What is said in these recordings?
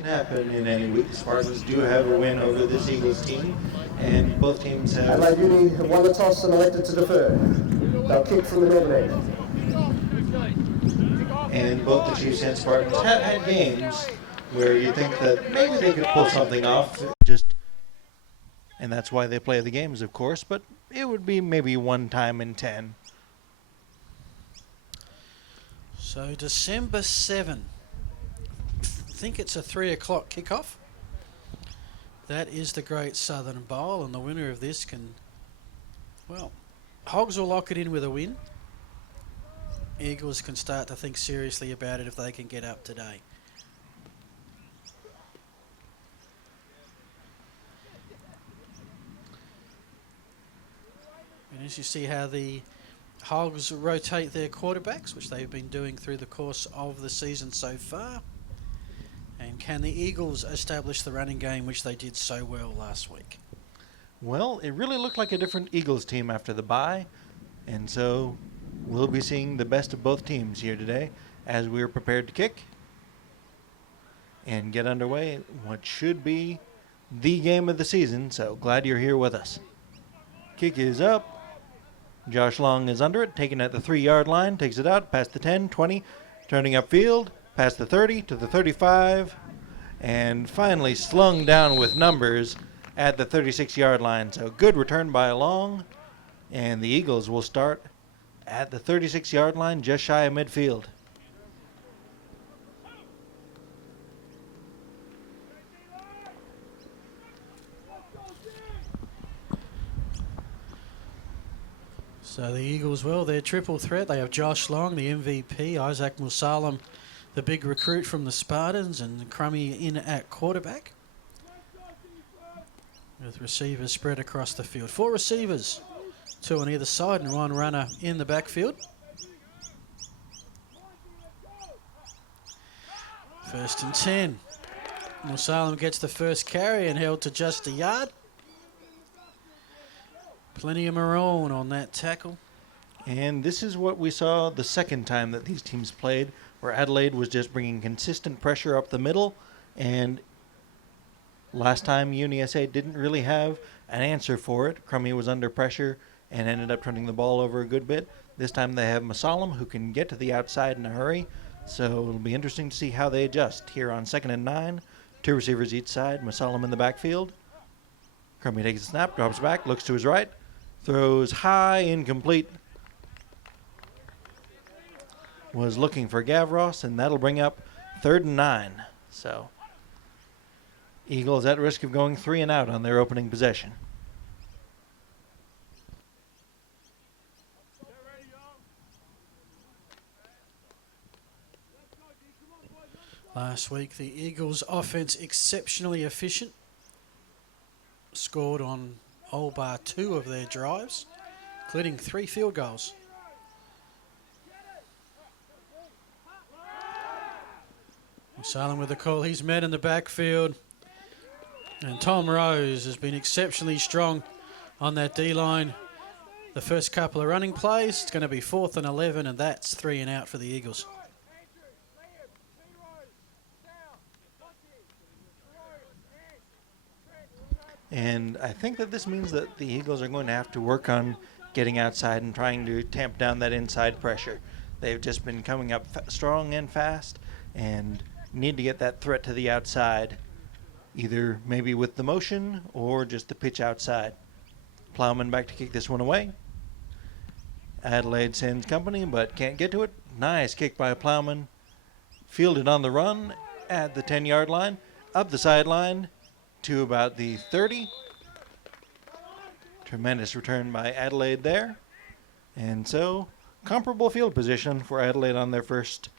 can happen in any week. The Spartans do have a win over this Eagles team, and both teams have... Adelaide Uni have won the toss and elected to defer. They'll kick from the northern end. And both the Chiefs and Spartans have had games where you think that maybe they could pull something off. And that's why they play the games, of course, but it would be maybe one time in 10. So December 7. I think it's a 3 o'clock kickoff. That is the Great Southern Bowl, and the winner of this can, well, Hogs will lock it in with a win. Eagles can start to think seriously about it if they can get up today. And as you see how the Hogs rotate their quarterbacks, which they've been doing through the course of the season so far. And can the Eagles establish the running game, which they did so well last week? Well, it really looked like a different Eagles team after the bye, and so we'll be seeing the best of both teams here today as we're prepared to kick and get underway what should be the game of the season, so glad you're here with us. Kick is up. Josh Long is under it, taking it at the 3-yard line, takes it out, past the 10, 20, turning upfield, past the 30 to the 35, and finally slung down with numbers at the 36-yard line. So good return by Long, and the Eagles will start at the 36-yard line, just shy of midfield. So the Eagles, well, they're triple threat. They have Josh Long, the MVP, Isaac Musalam, the big recruit from the Spartans, and Crummy in at quarterback, with receivers spread across the field. 4 receivers, 2 on either side, and 1 runner in the backfield. First and 10. Musalam gets the first carry and held to just a yard. Plenty of maroon on that tackle. And this is what we saw the second time that these teams played, where Adelaide was just bringing consistent pressure up the middle, and last time Uni SA didn't really have an answer for it. Crummy was under pressure and ended up turning the ball over a good bit. This time they have Musalam, who can get to the outside in a hurry, so it'll be interesting to see how they adjust here on 2nd and 9. 2 receivers each side, Musalam in the backfield. Crummy takes a snap, drops back, looks to his right, throws high, incomplete. Was looking for Gavros, and that'll bring up 3rd and 9. So Eagles at risk of going 3 and out on their opening possession. Last week, the Eagles' offense exceptionally efficient. Scored on all bar 2 of their drives, including 3 field goals. Musalam with the call. He's met in the backfield. And Tom Rose has been exceptionally strong on that D-line. The first couple of running plays, it's going to be 4th and 11, and that's 3 and out for the Eagles. And I think that this means that the Eagles are going to have to work on getting outside and trying to tamp down that inside pressure. They've just been coming up strong and fast and need to get that threat to the outside, either maybe with the motion or just the pitch outside. Plowman back to kick this one away. Adelaide sends company but can't get to it. Nice kick by Plowman. Fielded on the run at the 10-yard line, up the sideline to about the 30. Tremendous return by Adelaide there. And so, comparable field position for Adelaide on their first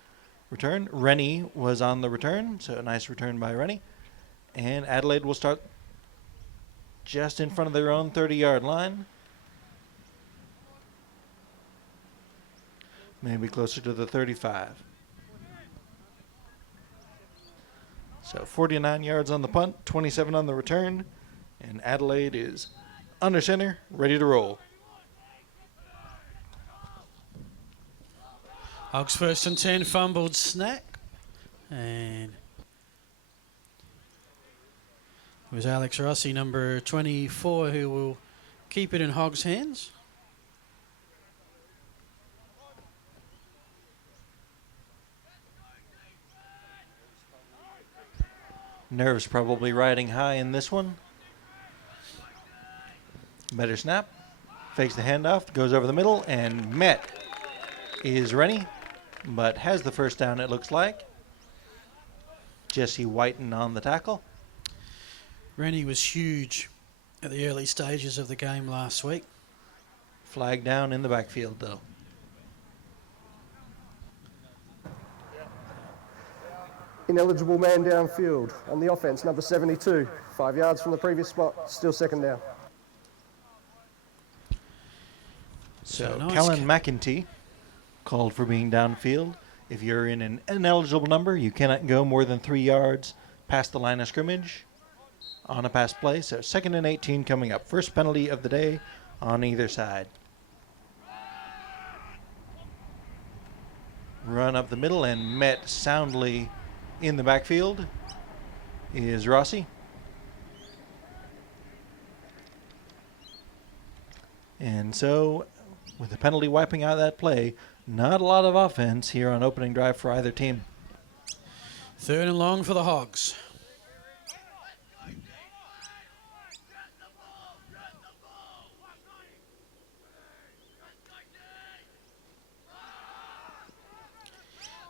return. Rennie was on the return, so a nice return by Rennie. And Adelaide will start just in front of their own 30-yard line. Maybe closer to the 35. So 49 yards on the punt, 27 on the return, and Adelaide is under center, ready to roll. Hogs 1st and 10, fumbled snack. And It was Alex Rossi, number 24, who will keep it in Hogg's hands. Nerves probably riding high in this one. Better snap. Fakes the handoff, goes over the middle, and met is Rennie, but has the first down, it looks like. Jesse Whiten on the tackle. Rennie was huge at the early stages of the game last week. Flag down in the backfield, though. Ineligible man downfield on the offense, number 72. 5 yards from the previous spot, still second down. So nice. Callan McEntee called for being downfield. If you're in an ineligible number, you cannot go more than 3 yards past the line of scrimmage on a pass play. So 2nd and 18 coming up. First penalty of the day on either side. Run up the middle and met soundly in the backfield is Rossi. And so, with the penalty wiping out that play, not a lot of offense here on opening drive for either team. 3rd and long for the Hogs.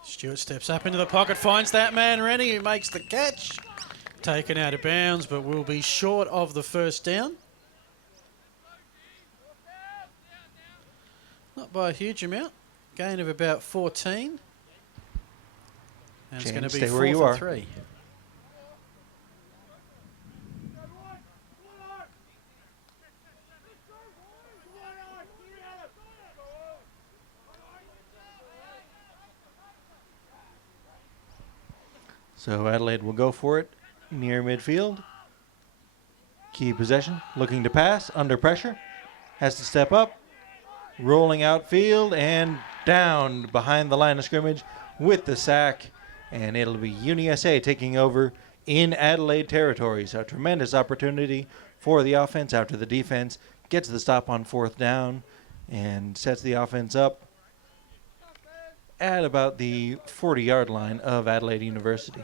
Stewart steps up into the pocket, finds that man, Rennie, who makes the catch. Taken out of bounds, but will be short of the first down. Not by a huge amount. Gain of about 14. And it's going to be 4th and 3. So Adelaide will go for it near midfield. Key possession, looking to pass, under pressure. Has to step up. Rolling outfield and down behind the line of scrimmage with the sack. And it'll be Uni SA taking over in Adelaide territory. So a tremendous opportunity for the offense after the defense gets the stop on 4th down and sets the offense up at about the 40-yard line of Adelaide University.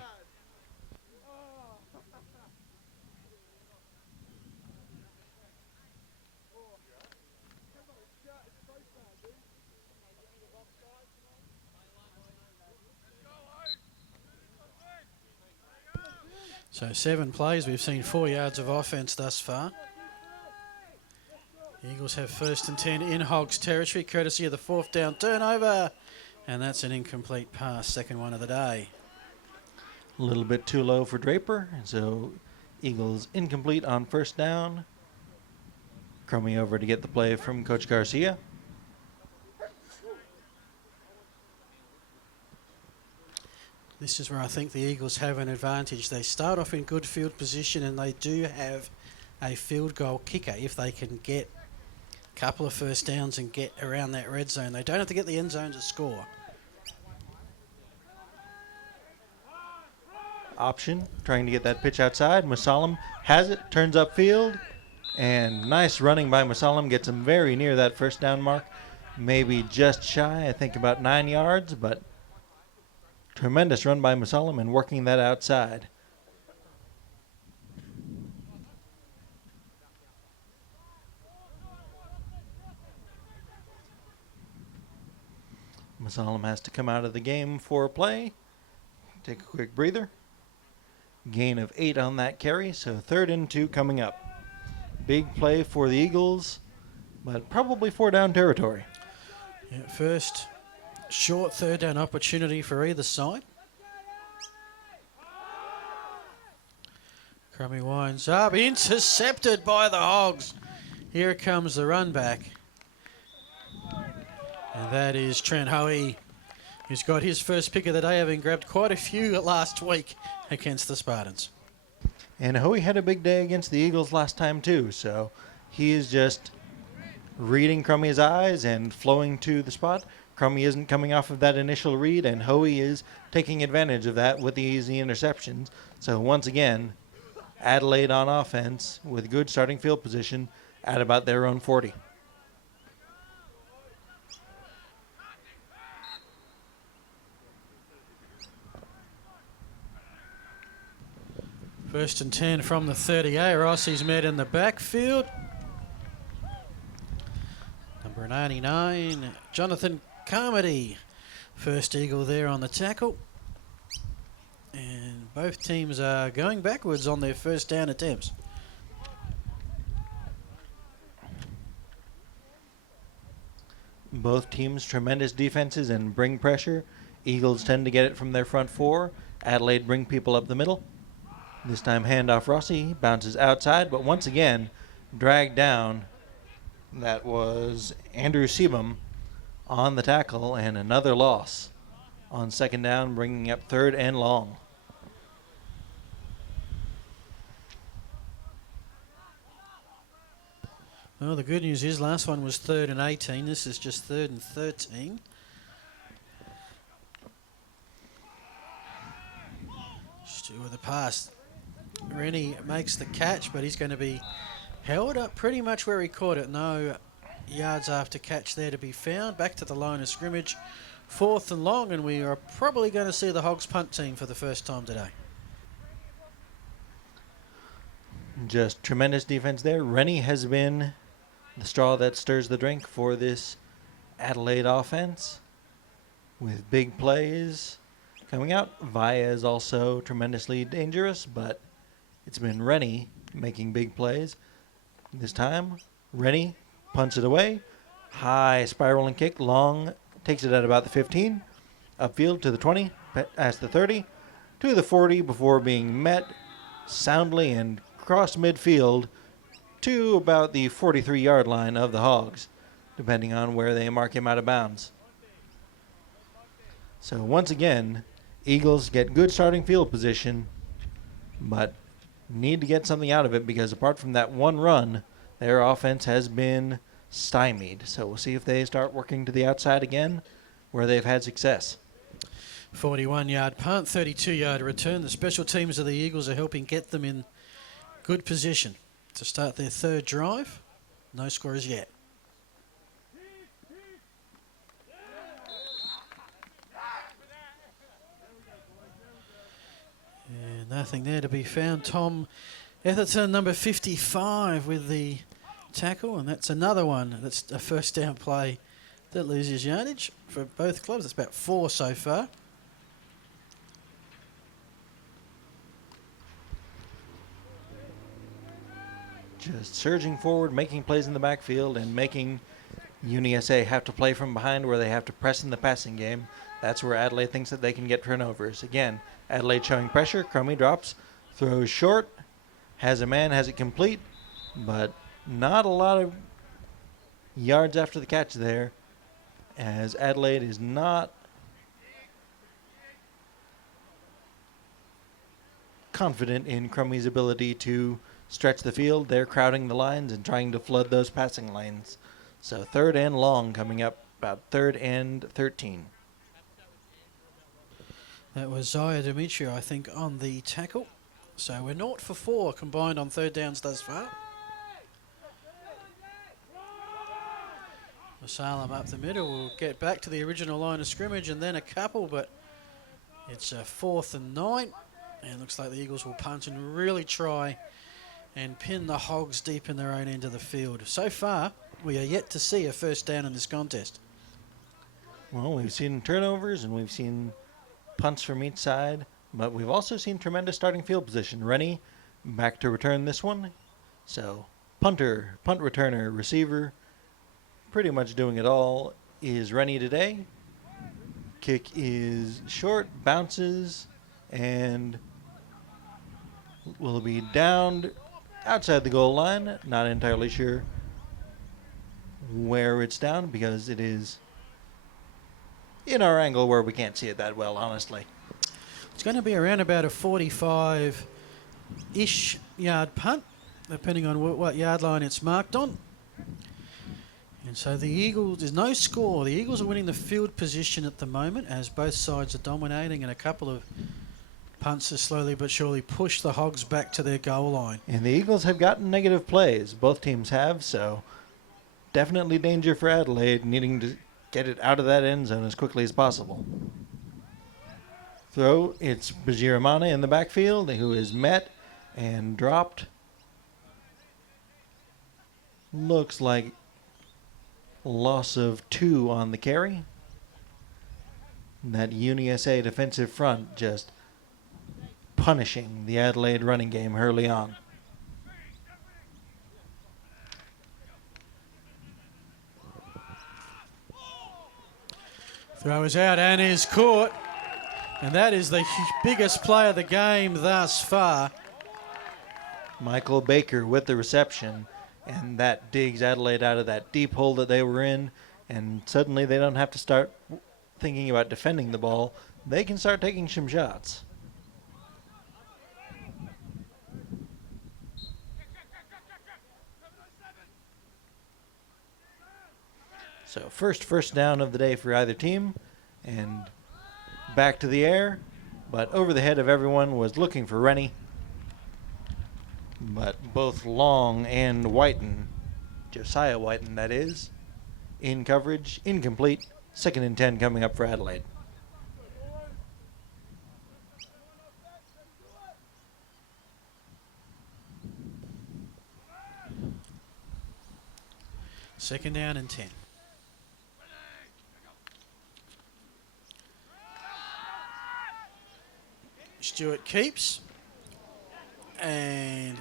So 7 plays, we've seen 4 yards of offense thus far. The Eagles have 1st and 10 in Hogs territory, courtesy of the 4th down turnover. And that's an incomplete pass, second one of the day. A little bit too low for Draper, so Eagles incomplete on 1st down. Crummy over to get the play from Coach Garcia. This is where I think the Eagles have an advantage. They start off in good field position and they do have a field goal kicker if they can get a couple of first downs and get around that red zone. They don't have to get the end zone to score. Option, trying to get that pitch outside. Musalam has it, turns upfield, and nice running by Musalam. Gets him very near that first down mark. Maybe just shy, I think about 9 yards, but tremendous run by Musalam and working that outside. Musalam has to come out of the game for a play. Take a quick breather. Gain of 8 on that carry, so 3rd and 2 coming up. Big play for the Eagles, but probably 4 down territory. Yeah, first short 3rd down opportunity for either side. Crummy winds up, intercepted by the Hogs. Here comes the run back. And that is Trent Hoey, who's got his first pick of the day, having grabbed quite a few last week against the Spartans. And Hoey had a big day against the Eagles last time too, so he is just reading Crummy's eyes and flowing to the spot. Crummy isn't coming off of that initial read, and Hoey is taking advantage of that with the easy interceptions. So once again, Adelaide on offense with good starting field position at about their own 40. First and 10 from the 38. Rossi's met in the backfield. Number 99, Jonathan Carmody. First Eagle there on the tackle. And both teams are going backwards on their first down attempts. Both teams tremendous defenses and bring pressure. Eagles tend to get it from their front four. Adelaide bring people up the middle. This time handoff Rossi, bounces outside, but once again dragged down. That was Andrew Sebum on the tackle, and another loss on second down, bringing up third and long. Well, the good news is last one was 3rd and 18. This is just 3rd and 13. Stu with the pass. Rennie makes the catch, but he's going to be held up pretty much where he caught it. No yards after catch there to be found. Back to the line of scrimmage. 4th and long, and we are probably going to see the Hogs punt team for the first time today. Just tremendous defense there. Rennie has been the straw that stirs the drink for this Adelaide offense with big plays coming out. Vaya is also tremendously dangerous, but it's been Rennie making big plays. This time, Rennie punts it away. High spiraling kick, long, takes it at about the 15. Upfield to the 20, past the 30, to the 40 before being met soundly and cross midfield to about the 43-yard line of the Hogs, depending on where they mark him out of bounds. So once again, Eagles get good starting field position, but need to get something out of it because apart from that one run, their offense has been stymied. So we'll see if they start working to the outside again where they've had success. 41-yard punt, 32-yard return. The special teams of the Eagles are helping get them in good position to start their third drive. No scores yet. And nothing there to be found. Tom Etherton, number 55, with the tackle, and that's another one. That's a first down play that loses yardage for both clubs. That's about 4 so far. Just surging forward, making plays in the backfield, and making Uni SA have to play from behind where they have to press in the passing game. That's where Adelaide thinks that they can get turnovers. Again, Adelaide showing pressure. Crummy drops, throws short, has a man, has it complete, but not a lot of yards after the catch there, as Adelaide is not confident in Crummy's ability to stretch the field. They're crowding the lines and trying to flood those passing lanes. So 3rd and long coming up, about 3rd and 13. That was Zaya Demetrio, I think, on the tackle. So we're 0 for 4 combined on third downs thus far. Salem up the middle. We'll get back to the original line of scrimmage and then a couple, but it's a 4th and 9. And it looks like the Eagles will punt and really try and pin the Hogs deep in their own end of the field. So far, we are yet to see a first down in this contest. Well, we've seen turnovers and we've seen punts from each side, but we've also seen tremendous starting field position. Rennie back to return this one. So punter, punt returner, receiver, pretty much doing it all is Rennie today. Kick is short, bounces, and will be downed outside the goal line. Not entirely sure where it's down because it is in our angle where we can't see it that well, honestly. It's going to be around about a 45-ish yard punt, depending on what yard line it's marked on. And so the Eagles, there's no score. The Eagles are winning the field position at the moment as both sides are dominating and a couple of punts to slowly but surely push the Hogs back to their goal line. And the Eagles have gotten negative plays. Both teams have, so definitely danger for Adelaide, needing to get it out of that end zone as quickly as possible. Throw, it's Bajiramana in the backfield, who is met and dropped. Looks like loss of 2 on the carry. That Uni SA defensive front just punishing the Adelaide running game early on. Throw is out and is caught. And that is the biggest play of the game thus far. Michael Baker with the reception, and that digs Adelaide out of that deep hole that they were in, and suddenly they don't have to start thinking about defending the ball. They can start taking some shots. So first down of the day for either team, and back to the air, but over the head of everyone was looking for Rennie. But both Long and Whiten, Josiah Whiten that is, in coverage, incomplete. 2nd and 10 coming up for Adelaide. Second down and 10. Stewart keeps. And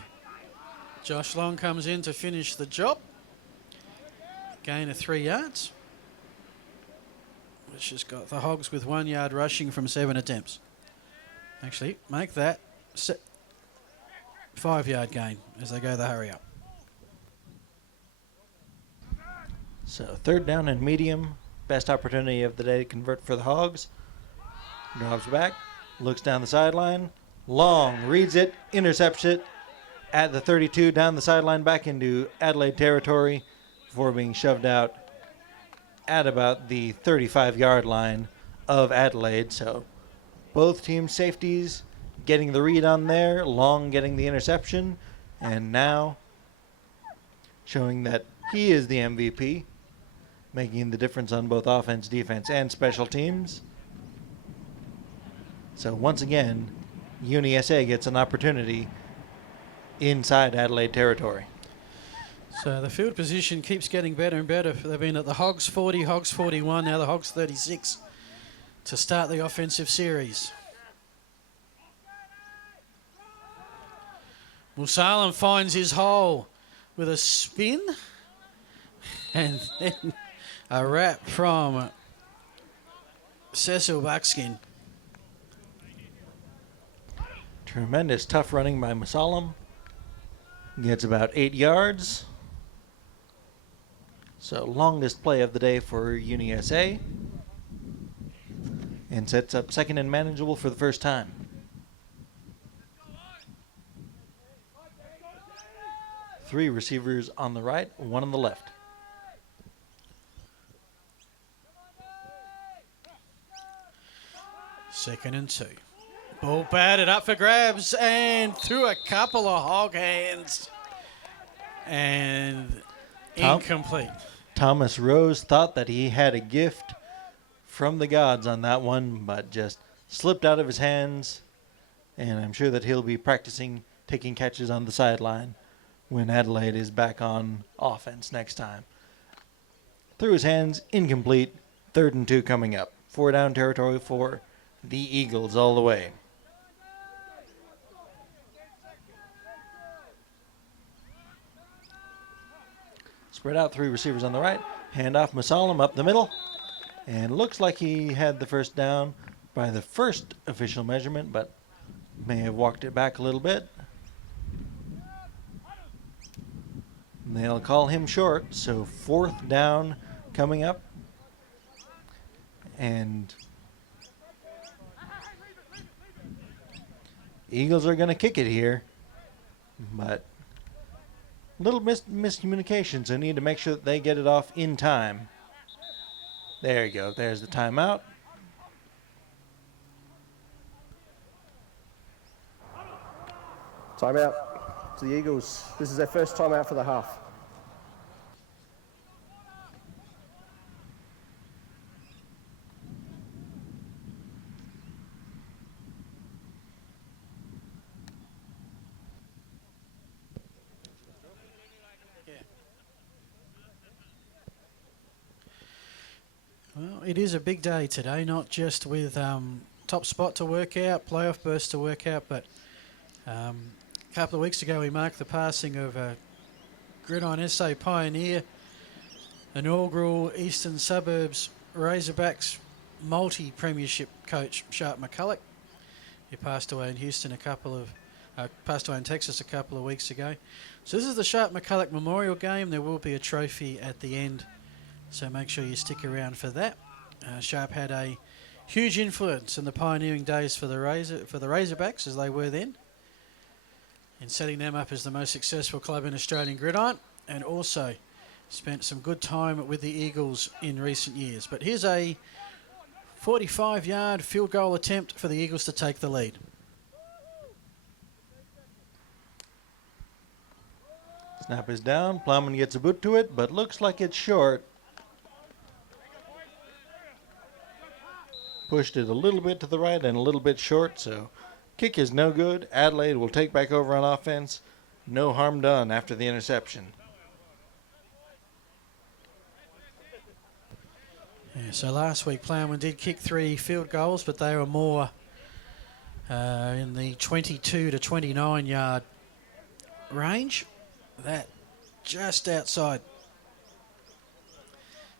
Josh Long comes in to finish the job. Gain of 3 yards. Which has got the Hogs with 1 yard rushing from 7 attempts. Actually, make that 5 yard gain as they go the hurry up. So 3rd down and medium. Best opportunity of the day to convert for the Hogs. Drops back. Looks down the sideline. Long reads it, intercepts it at the 32, down the sideline back into Adelaide territory before being shoved out at about the 35-yard line of Adelaide. So both team safeties getting the read on there, Long getting the interception, and now showing that he is the MVP, making the difference on both offense, defense, and special teams. So once again, Uni SA gets an opportunity inside Adelaide territory. So the field position keeps getting better and better. They've been at the Hogs 40, Hogs 41, now the Hogs 36 to start the offensive series. Musalam finds his hole with a spin and then a wrap from Cecil Buckskin. Tremendous tough running by Musalam. Gets about 8 yards. So longest play of the day for Uni SA. And sets up 2nd and manageable for the first time. Three receivers on the right, 1 on the left. Second and 2. Ball batted up for grabs and through a couple of hog hands. And incomplete. Thomas Rose thought that he had a gift from the gods on that one, but just slipped out of his hands. And I'm sure that he'll be practicing taking catches on the sideline when Adelaide is back on offense next time. Through his hands, incomplete. 3rd and 2 coming up. 4 down territory for the Eagles all the way. Spread out, 3 receivers on the right. Hand off Musalam up the middle. And looks like he had the first down by the first official measurement, but may have walked it back a little bit. And they'll call him short, so 4th down coming up. And Eagles are going to kick it here, but little miscommunication, so need to make sure that they get it off in time. There you go. There's the timeout. Timeout to the Eagles. This is their first timeout for the half. Well, it is a big day today, not just with top spot to work out, playoff burst to work out, but a couple of weeks ago we marked the passing of Gridiron SA pioneer, inaugural Eastern Suburbs Razorbacks multi-premiership coach Sharpe McCullough. He passed away in Houston passed away in Texas a couple of weeks ago. So this is the Sharpe McCullough Memorial Game. There will be a trophy at the end, so make sure you stick around for that. Sharpe had a huge influence in the pioneering days for the Razorbacks, as they were then, in setting them up as the most successful club in Australian gridiron, and also spent some good time with the Eagles in recent years. But here's a 45-yard field goal attempt for the Eagles to take the lead. Snap is down. Plowman gets a boot to it, but looks like it's short. Pushed it a little bit to the right and a little bit short, so kick is no good. Adelaide will take back over on offense. No harm done after the interception. Yeah, so last week Plowman did kick 3 field goals, but they were more in the 22 to 29 yard range. That just outside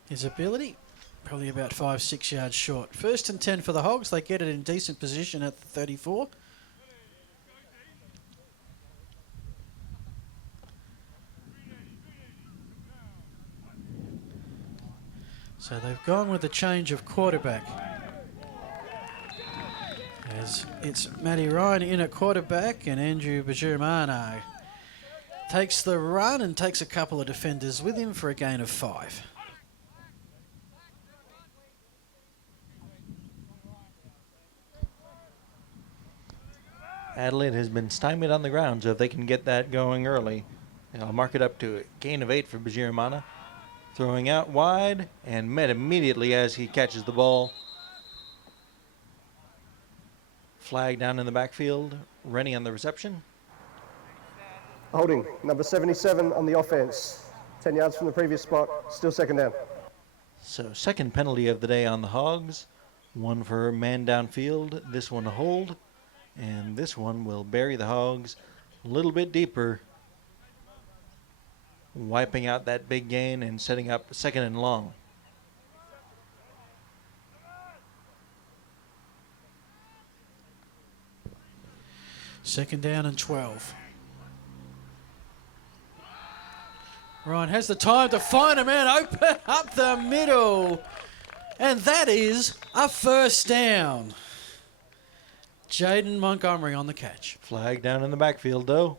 his ability, probably about 5-6 yards short. 1st and 10 for the Hogs. They get it in decent position at the 34. So they've gone with the change of quarterback, as it's Matty Ryan in at quarterback, and Andrew Bajurimano takes the run and takes a couple of defenders with him for a gain of 5. Adelaide has been stymied on the ground, so if they can get that going early, I'll mark it up to a gain of 8 for Bajurimano. Throwing out wide and met immediately as he catches the ball. Flag down in the backfield. Rennie on the reception. Holding, number 77 on the offense. 10 yards from the previous spot, still second down. So second penalty of the day on the Hogs. One for man downfield, this one a hold. And this one will bury the Hogs a little bit deeper, wiping out that big gain and setting up 2nd and long. Second down and 12. Ryan has the time to find a man open up the middle. And that is a first down. Jaden Montgomery on the catch. Flag down in the backfield, though.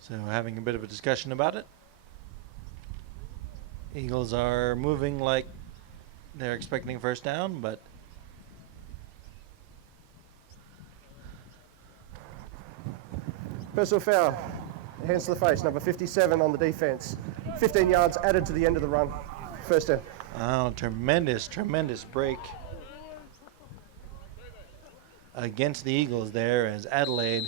So having a bit of a discussion about it. Eagles are moving like they're expecting first down, but Personal foul, hands to the face, number 57 on the defense. 15 yards added to the end of the run. First down. oh, tremendous break against the Eagles there, as Adelaide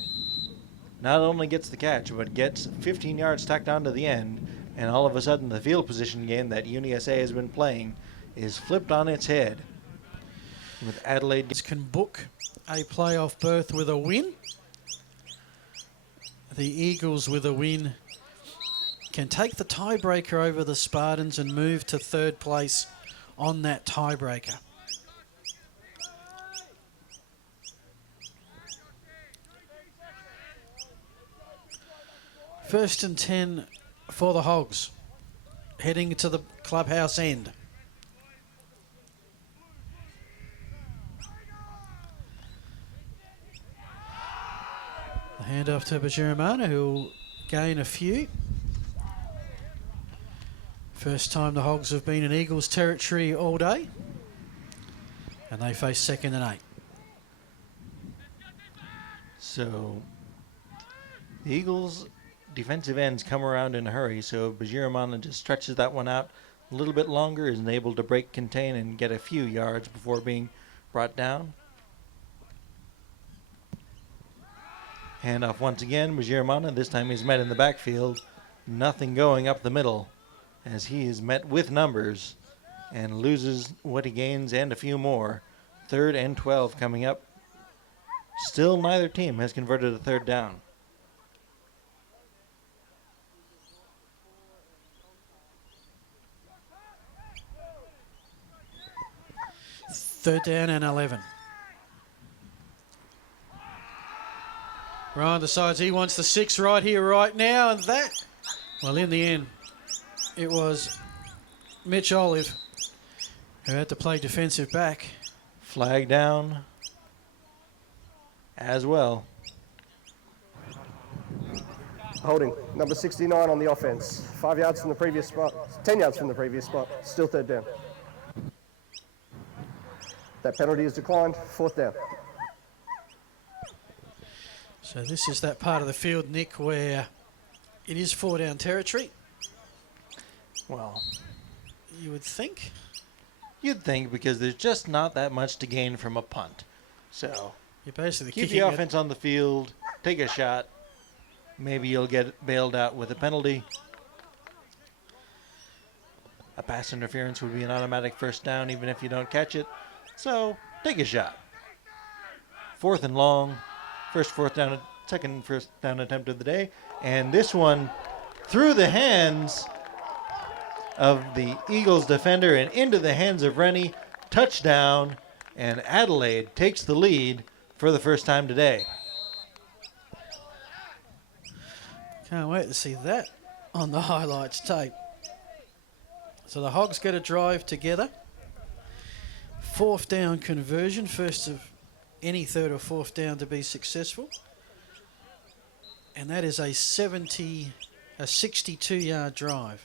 not only gets the catch, but gets 15 yards tacked onto the end, and all of a sudden the field position game that Uni SA has been playing is flipped on its head. With Adelaide Can book a playoff berth with a win. The Eagles with a win can take the tiebreaker over the Spartans and move to 3rd place on that tiebreaker. First and 10 for the Hogs, heading to the clubhouse end. The handoff to Bajurimano, who will gain a few. First time the Hogs have been in Eagles territory all day. And they face 2nd and 8. So the Eagles defensive ends come around in a hurry, so Bajiramana just stretches that one out a little bit longer, is able to break, contain, and get a few yards before being brought down. Hand off once again, Bajiramana. This time he's met in the backfield. Nothing going up the middle as he is met with numbers and loses what he gains and a few more. 3rd and 12 coming up. Still neither team has converted a 3rd down. Third down and 11. Ryan decides he wants the 6 right here, right now, and that, well, in the end, it was Mitch Olive who had to play defensive back. Flag down as well. Holding, number 69 on the offense. 5 yards from the previous spot, 10 yards from the previous spot, still 3rd down. That penalty is declined, 4th down. So this is that part of the field, Nick, where it is 4 down territory. Well, You would think. you'd think, because there's just not that much to gain from a punt. So You're basically keep kicking the it. offense on the field, take a shot. Maybe you'll get bailed out with a penalty. A pass interference would be an automatic 1st down even if you don't catch it. So take a shot. 4th and long. Second first down attempt of the day. And this one through the hands of the Eagles defender and into the hands of Rennie. Touchdown. And Adelaide takes the lead for the first time today. Can't wait to see that on the highlights tape. So the Hogs get a drive together. 4th down conversion, first of any 3rd or 4th down to be successful. And that is a 62-yard drive.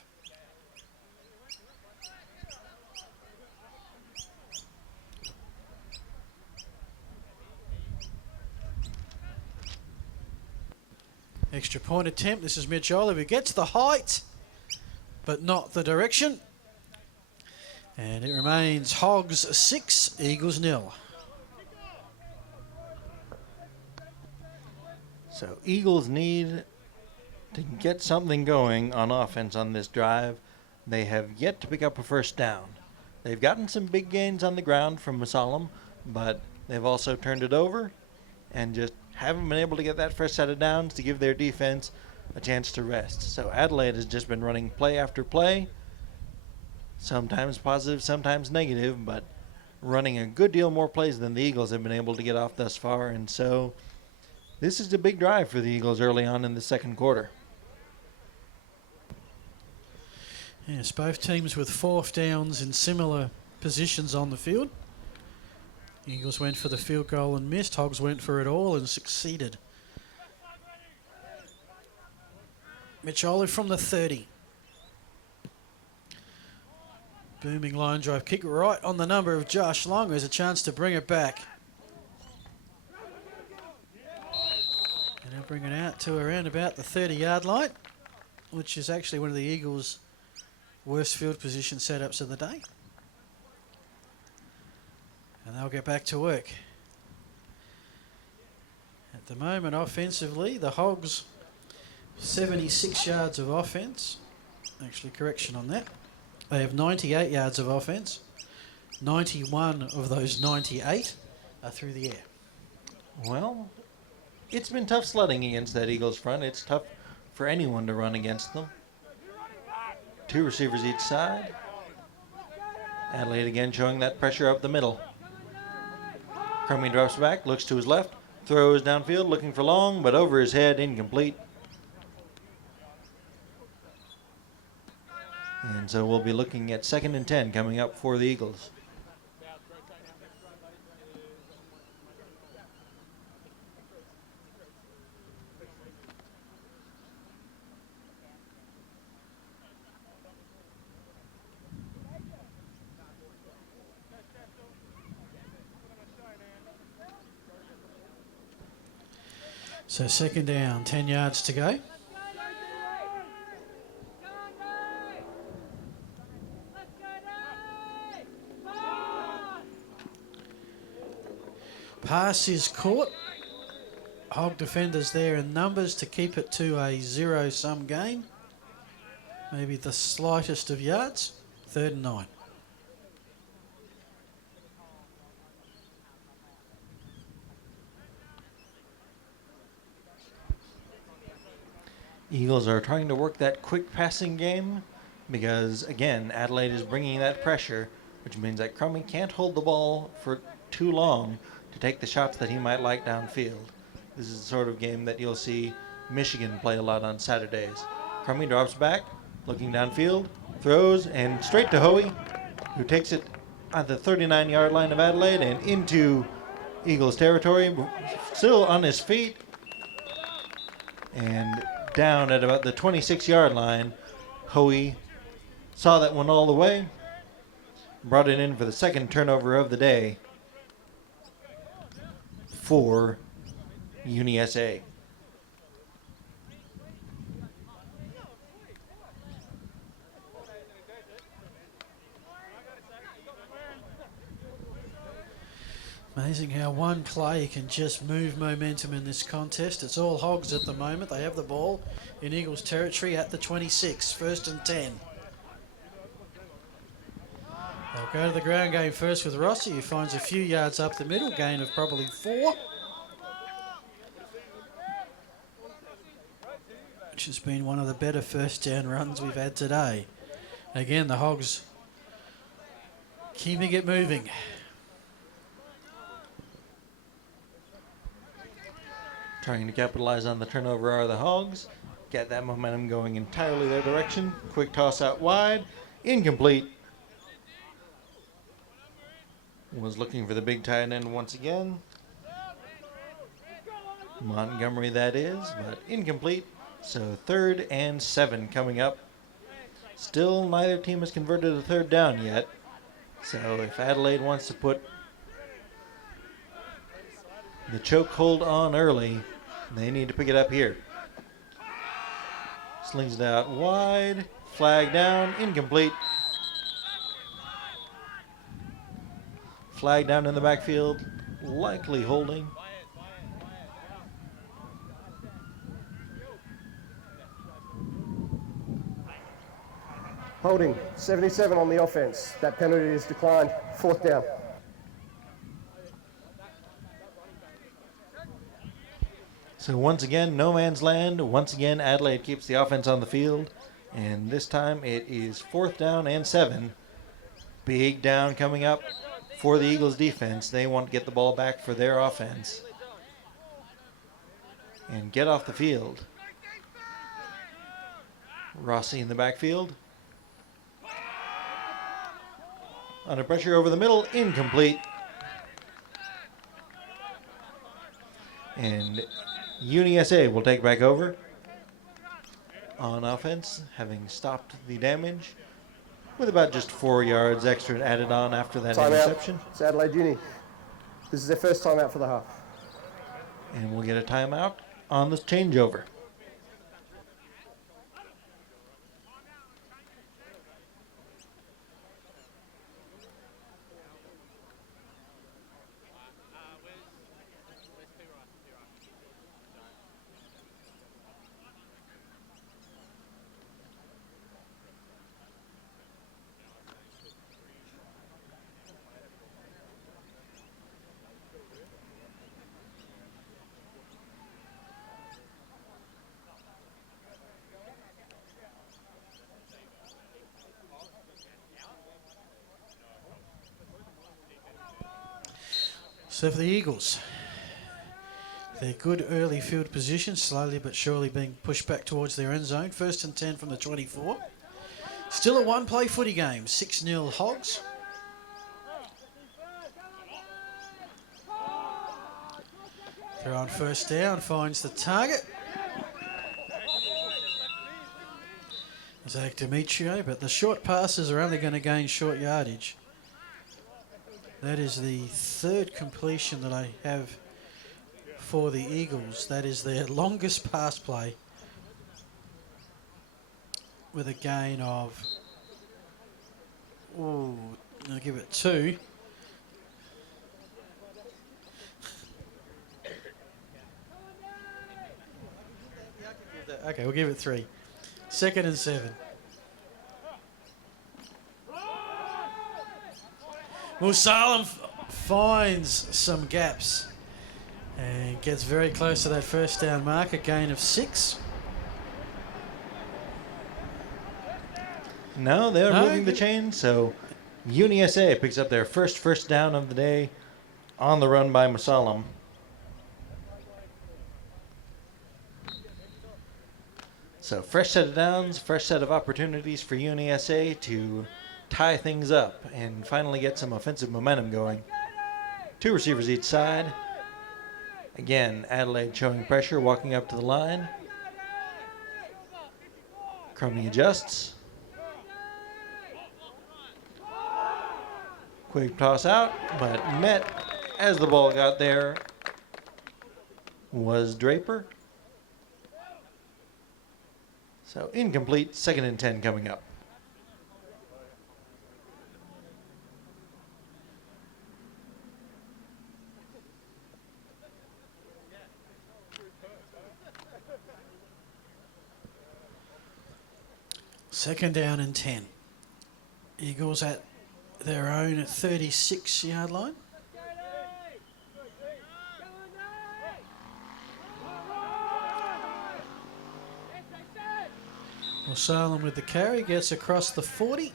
Extra point attempt. This is Mitch Oliver who gets the height, but not the direction. And it remains Hogs 6, Eagles 0. So Eagles need to get something going on offense on this drive. They have yet to pick up a 1st down. They've gotten some big gains on the ground from Musalam, but they've also turned it over and just haven't been able to get that first set of downs to give their defense a chance to rest. So Adelaide has just been running play after play, sometimes positive, sometimes negative, but running a good deal more plays than the Eagles have been able to get off thus far. And so this is a big drive for the Eagles early on in the 2nd quarter. Yes, both teams with 4th downs in similar positions on the field. Eagles went for the field goal and missed. Hogs went for it all and succeeded. Mitch Olive from the 30. Booming line drive kick right on the number of Josh Long. There's a chance to bring it back. And they'll bring it out to around about the 30-yard line, which is actually one of the Eagles' worst field position setups of the day. And they'll get back to work. At the moment, offensively, the Hogs 76 yards of offense. Actually, correction on that. They have 98 yards of offense. 91 of those 98 are through the air. Well, it's been tough sledding against that Eagles front. It's tough for anyone to run against them. 2 receivers each side. Adelaide again showing that pressure up the middle. Crummy drops back, looks to his left, throws downfield, looking for Long, but over his head, incomplete. And so we'll be looking at 2nd and 10 coming up for the Eagles. So second down, 10 yards to go. Pass is caught. Hog defenders there in numbers to keep it to a zero-sum game. Maybe the slightest of yards. 3rd and 9. Eagles are trying to work that quick passing game because, again, Adelaide is bringing that pressure, which means that Crummy can't hold the ball for too long to take the shots that he might like downfield. This is the sort of game that you'll see Michigan play a lot on Saturdays. Crummy drops back, looking downfield, throws, and straight to Hoey, who takes it at the 39-yard line of Adelaide and into Eagles territory, still on his feet, and down at about the 26-yard line. Hoey saw that one all the way, brought it in for the second turnover of the day for Uni SA. Amazing how one play can just move momentum in this contest. It's all Hogs at the moment. They have the ball in Eagles territory at the 26, 1st and 10. They'll go to the ground game first with Rossi, who finds a few yards up the middle, gain of probably 4. Which has been one of the better first down runs we've had today. Again, the Hogs keeping it moving. Trying to capitalize on the turnover are the Hogs. Get that momentum going entirely their direction. Quick toss out wide. Incomplete. Was looking for the big tight end once again. Montgomery, that is, but incomplete. So 3rd and 7 coming up. Still, neither team has converted a 3rd down yet. So if Adelaide wants to put the chokehold on early, they need to pick it up here. Slings it out wide. Flag down. Incomplete. Flag down in the backfield. Likely holding. Holding, 77 on the offense. That penalty is declined. 4th down. So once again, no man's land. Once again, Adelaide keeps the offense on the field. And this time it is 4th down and 7. Big down coming up for the Eagles defense. They want to get the ball back for their offense and get off the field. Rossi in the backfield. Under pressure over the middle, incomplete. And Uni SA will take back over on offense, having stopped the damage with about just 4 yards extra added on after that interception. It's Adelaide Uni. This is their first timeout for the half. And we'll get a timeout on this changeover. So for the Eagles, their good early field position, slowly but surely being pushed back towards their end zone. 1st and 10 from the 24. Still a one-play footy game, 6-0 Hogs. They're on 1st down, finds the target. Zach Demetrio, but the short passes are only going to gain short yardage. That is the 3rd completion that I have for the Eagles. That is their longest pass play, with a gain of, I'll give it 2. Okay, we'll give it 3. 2nd and 7. Musalam finds some gaps and gets very close to that first down mark, a gain of 6. No, they're moving the chain, so Uni SA picks up their first down of the day on the run by Musalam. So fresh set of downs, fresh set of opportunities for Uni SA to tie things up and finally get some offensive momentum going. 2 receivers each side. Again, Adelaide showing pressure, walking up to the line. Crummy adjusts. Quick toss out, but met as the ball got there was Draper. So incomplete, 2nd and 10 coming up. Second down and 10. Eagles at their own 36-yard line. Salem with the carry, gets across the 40.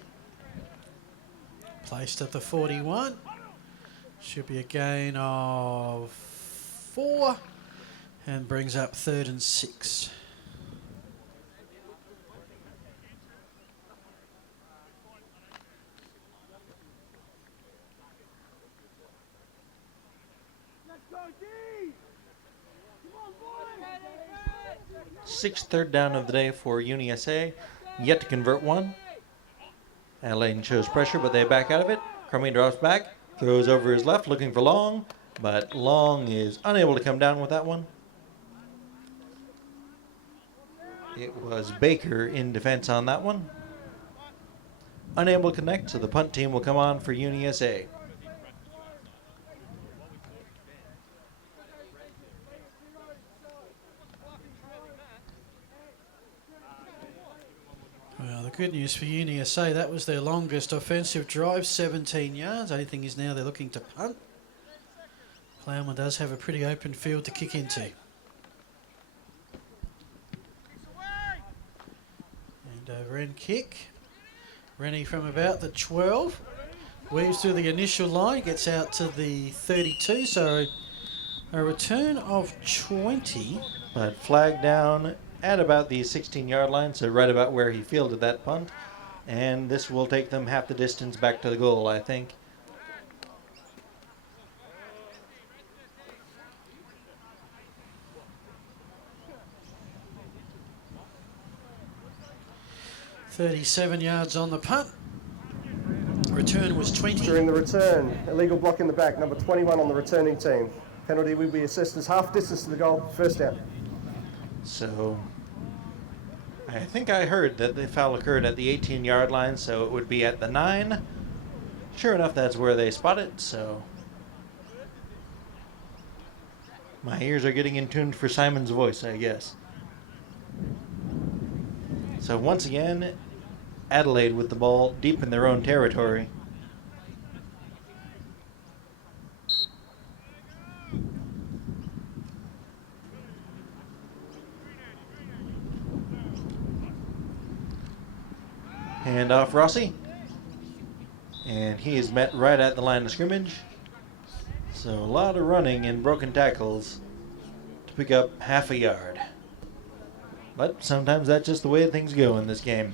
Placed at the 41. Should be a gain of 4 and brings up 3rd and 6. Sixth third down of the day for Uni SA. Yet to convert one. Adelaide shows pressure, but they back out of it. Crummy drops back, throws over his left, looking for Long, but Long is unable to come down with that one. It was Baker in defense on that one. Unable to connect, so the punt team will come on for Uni SA. Well, the good news for Uni SA, that was their longest offensive drive, 17 yards. Only thing is now they're looking to punt. Plowman does have a pretty open field to kick into. And over end kick. Rennie from about the 12. Weaves through the initial line, gets out to the 32. So a return of 20. But flag down at about the 16-yard line, so right about where he fielded that punt. And this will take them half the distance back to the goal, I think. .37 yards on the punt. Return was 20. During the return, illegal block in the back, number 21 on the returning team. Penalty will be assessed as half distance to the goal, first down. So I think I heard that the foul occurred at the 18-yard line, so it would be at the 9. Sure enough, that's where they spot it, so my ears are getting in tune for Simon's voice, I guess. So once again, Adelaide with the ball deep in their own territory. Hand off Rossi. And he is met right at the line of scrimmage. So a lot of running and broken tackles to pick up half a yard. But sometimes that's just the way things go in this game.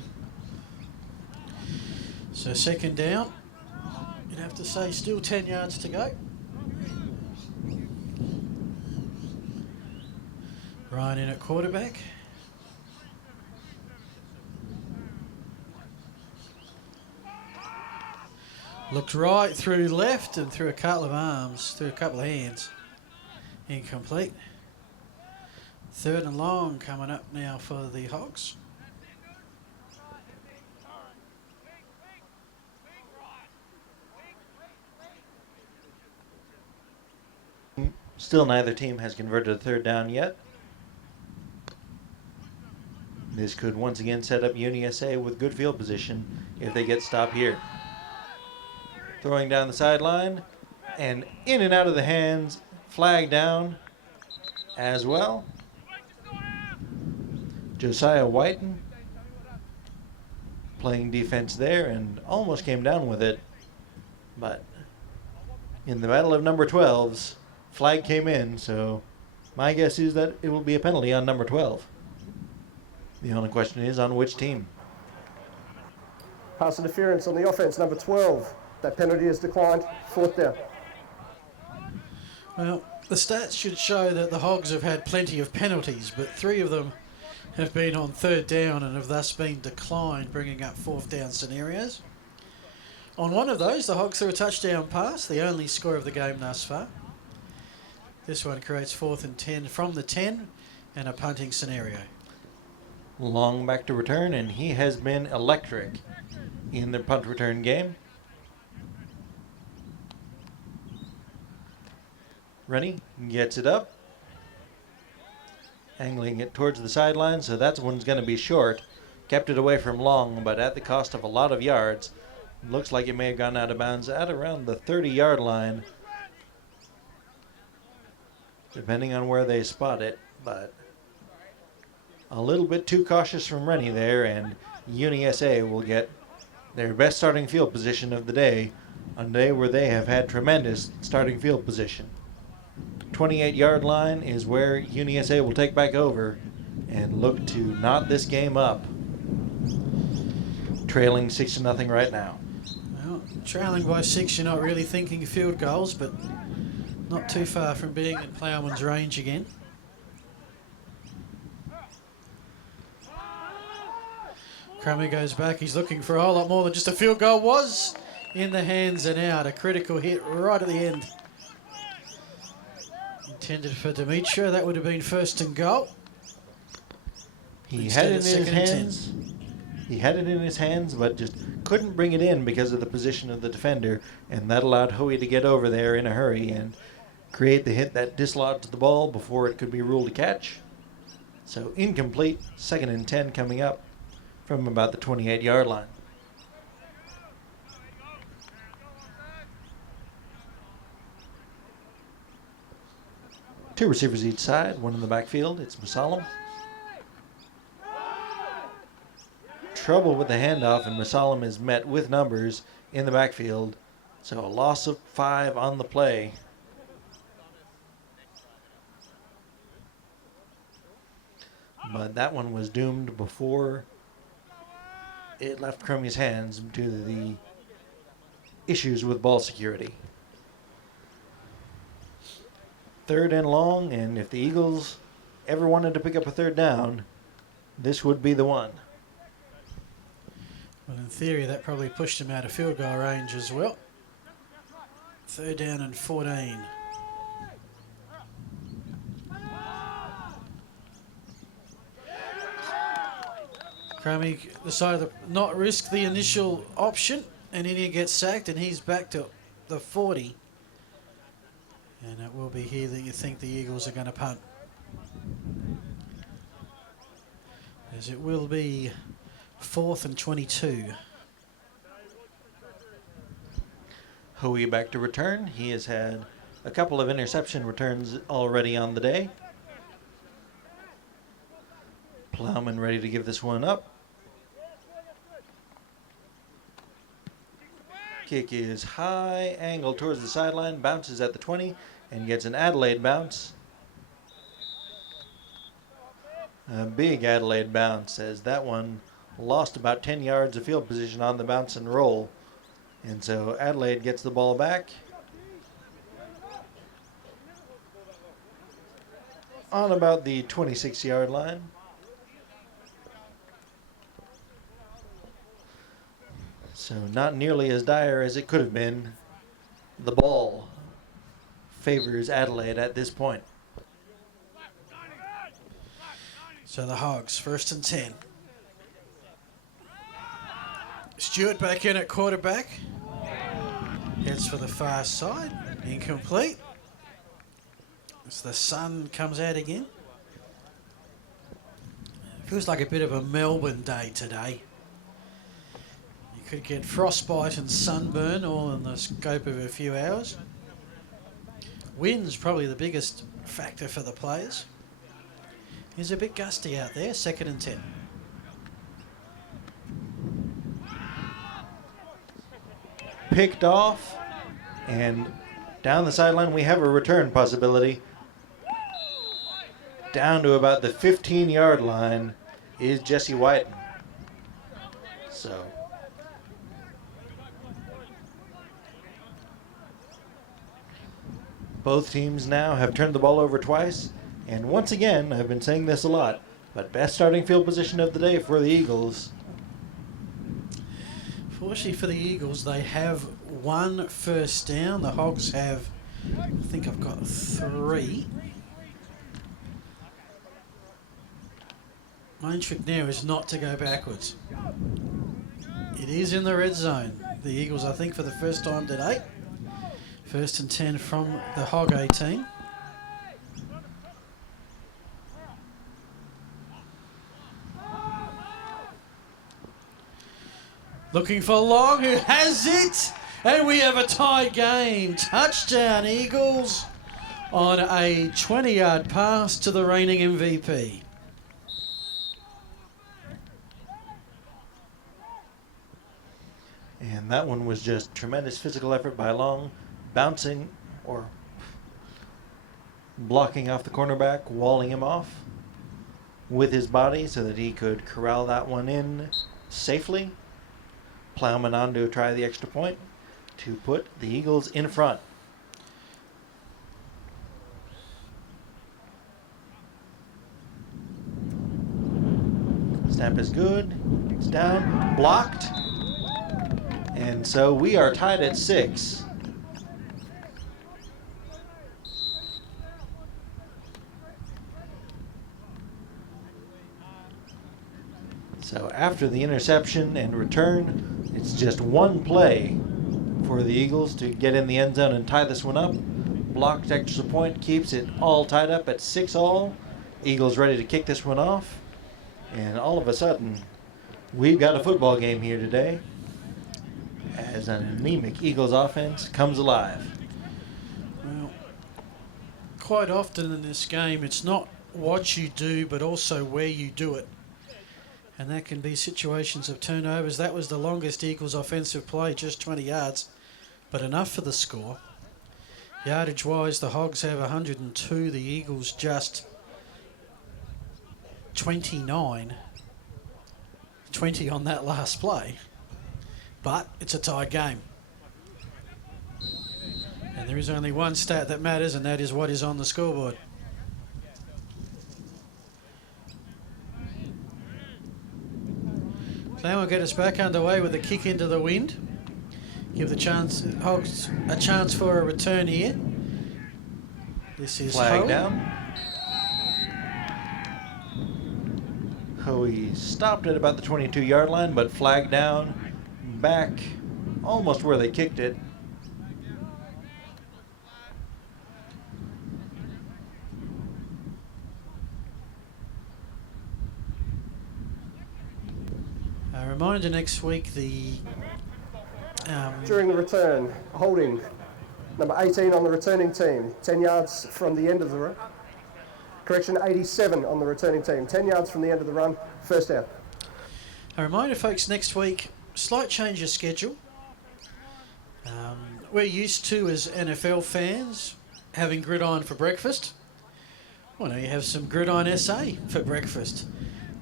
So second down. You'd have to say still 10 yards to go. Ryan in at quarterback. Looked right through left and through a couple of arms, through a couple of hands. Incomplete. Third and long coming up now for the Hogs. Still neither team has converted a third down yet. This could once again set up Uni SA with good field position if they get stopped here. Throwing down the sideline and in and out of the hands, flag down as well. Josiah Whiten playing defense there and almost came down with it, but in the battle of number 12s, flag came in, so my guess is that it will be a penalty on number 12. The only question is on which team. Pass interference on the offense, number 12. That penalty is declined. Fourth down. Well, the stats should show that the Hogs have had plenty of penalties, but 3 of them have been on third down and have thus been declined, bringing up fourth down scenarios. On one of those, the Hogs threw a touchdown pass, the only score of the game thus far. This one creates 4th and 10 from the 10 and a punting scenario. Long back to return, and he has been electric in the punt return game. Rennie gets it up, angling it towards the sideline, so that one's going to be short. Kept it away from Long, but at the cost of a lot of yards. Looks like it may have gone out of bounds at around the 30-yard line, depending on where they spot it, but a little bit too cautious from Rennie there, and Uni SA will get their best starting field position of the day on a day where they have had tremendous starting field position. 28-yard line is where Uni SA will take back over and look to knot this game up. Trailing 6-0 right now. Well, trailing by 6, you're not really thinking field goals, but not too far from being in Plowman's range again. Crummy goes back. He's looking for a whole lot more than just a field goal. Was in the hands and out. A critical hit right at the end. Intended for Demetria. That would have been 1st and goal. He had it in his hands. He had it in his hands, but just couldn't bring it in because of the position of the defender, and that allowed Hoey to get over there in a hurry and create the hit that dislodged the ball before it could be ruled a catch. So incomplete. 2nd and 10 coming up from about the 28-yard line. Two receivers each side, one in the backfield. It's McCullough. Trouble with the handoff, and McCullough is met with numbers in the backfield. So a loss of 5 on the play. But that one was doomed before it left Crummy's hands due to the issues with ball security. 3rd and long, and if the Eagles ever wanted to pick up a third down, this would be the one. Well, in theory, that probably pushed him out of field goal range as well. 3rd down and 14. Crummy decided to not risk the initial option, and then he gets sacked, and he's back to the 40. And it will be here that you think the Eagles are going to punt. As it will be 4th and 22. Hoey back to return. He has had a couple of interception returns already on the day. Plowman ready to give this one up. Kick is high, angled towards the sideline, bounces at the 20, and gets an Adelaide bounce. A big Adelaide bounce, as that one lost about 10 yards of field position on the bounce and roll. And so Adelaide gets the ball back on about the 26-yard line. So not nearly as dire as it could have been. The ball favors Adelaide at this point. So the Hogs, 1st and 10. Stewart back in at quarterback. Heads for the far side. Incomplete. As the sun comes out again. Feels like a bit of a Melbourne day today. You could get frostbite and sunburn all in the scope of a few hours. Wind's probably the biggest factor for the players. It's a bit gusty out there, 2nd and 10. Picked off, and down the sideline we have a return possibility. Down to about the 15-yard line is Jesse White. So both teams now have turned the ball over twice, and once again, I've been saying this a lot, but best starting field position of the day for the Eagles. Fortunately for the Eagles, they have 1 first down. The Hogs have, I think I've got 3. Main trick now is not to go backwards. It is in the red zone. The Eagles, I think, for the first time today. 1st and 10 from the Hog 18. Looking for Long, who has it. And we have a tie game. Touchdown, Eagles, on a 20-yard pass to the reigning MVP. And that one was just tremendous physical effort by Long, bouncing or blocking off the cornerback, walling him off with his body so that he could corral that one in safely. Plowman on to try the extra point to put the Eagles in front. Snap is good. It's down. Blocked. And so we are tied at 6. So after the interception and return, it's just one play for the Eagles to get in the end zone and tie this one up. Blocked extra point keeps it all tied up at 6-all. Eagles ready to kick this one off. And all of a sudden, we've got a football game here today as an anemic Eagles offense comes alive. Well, quite often in this game, it's not what you do, but also where you do it. And that can be situations of turnovers. That was the longest Eagles offensive play, just 20 yards, but enough for the score. Yardage-wise, the Hogs have 102, the Eagles just 29. 20 on that last play. But it's a tied game. And there is only one stat that matters, and that is what is on the scoreboard. Now we'll get us back underway with a kick into the wind. Give the Hogs a chance for a return here. This is Flag down. Hoey stopped at about the 22-yard line, but flag down, back almost where they kicked it. A reminder next week, During the return, holding number 18 on the returning team, 10 yards from the end of the run. Correction, 87 on the returning team, 10 yards from the end of the run, first down. A reminder, folks, next week, slight change of schedule. We're used to, as NFL fans, having gridiron for breakfast. Well, now you have some Gridiron SA for breakfast.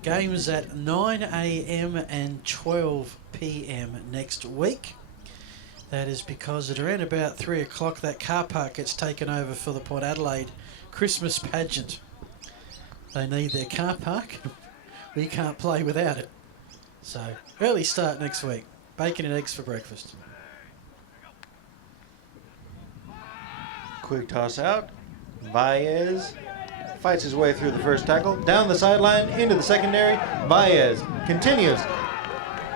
Games at 9 a.m. and 12 p.m. next week. That is because at around about 3 o'clock, that car park gets taken over for the Port Adelaide Christmas pageant. They need their car park. We can't play without it. So, early start next week. Bacon and eggs for breakfast. Quick toss out. Baez fights his way through the first tackle, down the sideline, into the secondary. Baez continues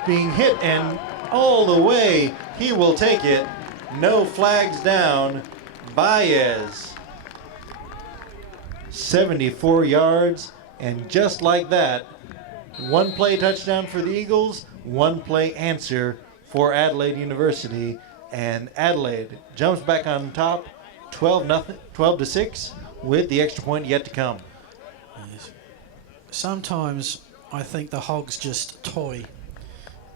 being hit, and all the way, he will take it. No flags down. Baez, 74 yards, and just like that, one play touchdown for the Eagles, one play answer for Adelaide University, and Adelaide jumps back on top, 12-6, with the extra point yet to come. Sometimes I think the Hogs just toy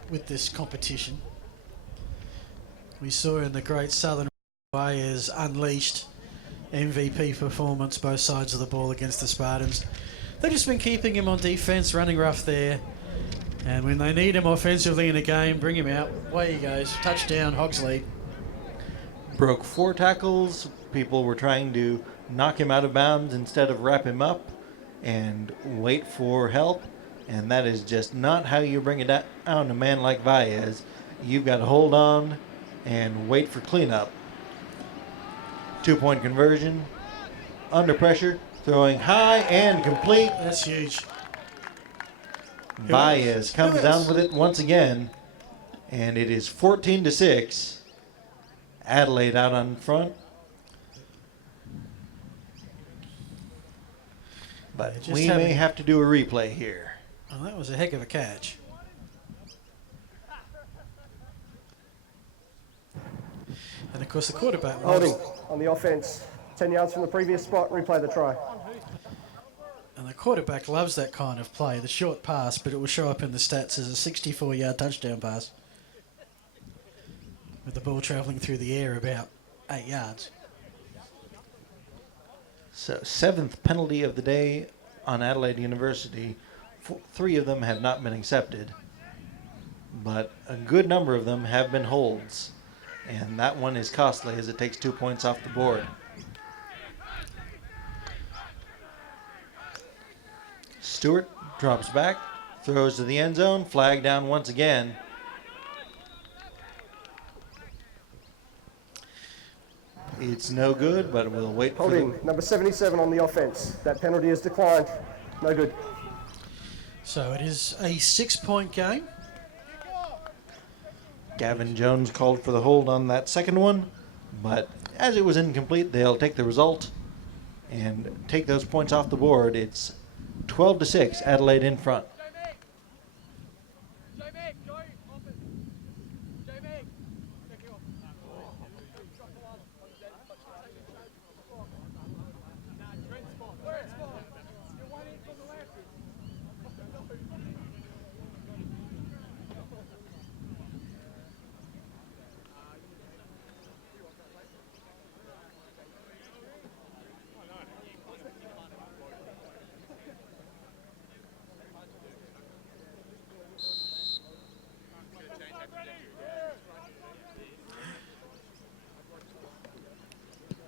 with this competition. We saw in the Great Southern Baez unleashed MVP performance, both sides of the ball against the Spartans. They've just been keeping him on defense, running rough there. And when they need him offensively in a game, bring him out. Away he goes. Touchdown, Hogs lead. Broke 4 tackles. People were trying to knock him out of bounds instead of wrap him up and wait for help. And that is just not how you bring it down a man like Baez. You've got to hold on and wait for cleanup. 2-point conversion. Under pressure. Throwing high and complete. That's huge. Baez comes down with it once again. And it is 14-6. Adelaide out on front. But we may have to do a replay here. Well, that was a heck of a catch. And of course the quarterback Holding on the offense. 10 yards from the previous spot. Replay the try. And the quarterback loves that kind of play, the short pass, but it will show up in the stats as a 64-yard touchdown pass, with the ball travelling through the air about 8 yards. So 7th penalty of the day on Adelaide University. 3 of them have not been accepted, but a good number of them have been holds. And that one is costly as it takes 2 points off the board. Stewart drops back, throws to the end zone, flag down once again. It's no good, but we'll wait for Holding, number 77 on the offense. That penalty is declined. No good. So it is a 6-point game. Gavin Jones called for the hold on that second one, but as it was incomplete, they'll take the result and take those points off the board. It's 12-6, Adelaide in front.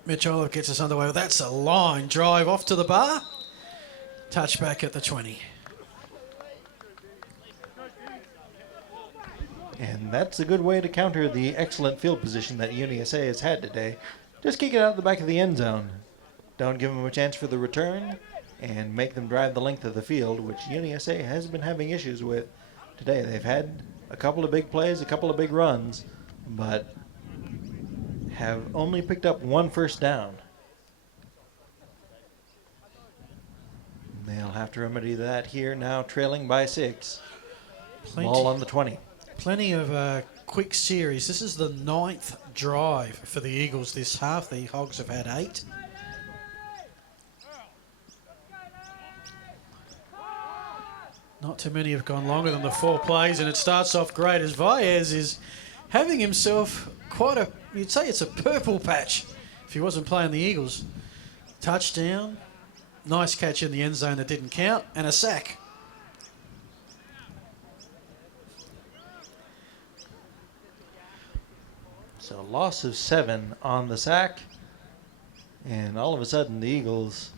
McCullough gets us underway. That's a line drive off to the bar. Touchback at the 20. And that's a good way to counter the excellent field position that Uni SA has had today. Just kick it out the back of the end zone. Don't give them a chance for the return and make them drive the length of the field, which Uni SA has been having issues with today. They've had a couple of big plays, a couple of big runs, but have only picked up 1 first down. They'll have to remedy that here now, trailing by 6. Ball on the 20. Plenty of quick series. This is the 9th drive for the Eagles this half. The Hogs have had 8. Not too many have gone longer than the 4 plays, and it starts off great as Baez is having himself quite a, you'd say it's a purple patch if he wasn't playing the Eagles. Touchdown, nice catch in the end zone that didn't count, and a sack. So loss of 7 on the sack, and all of a sudden the Eagles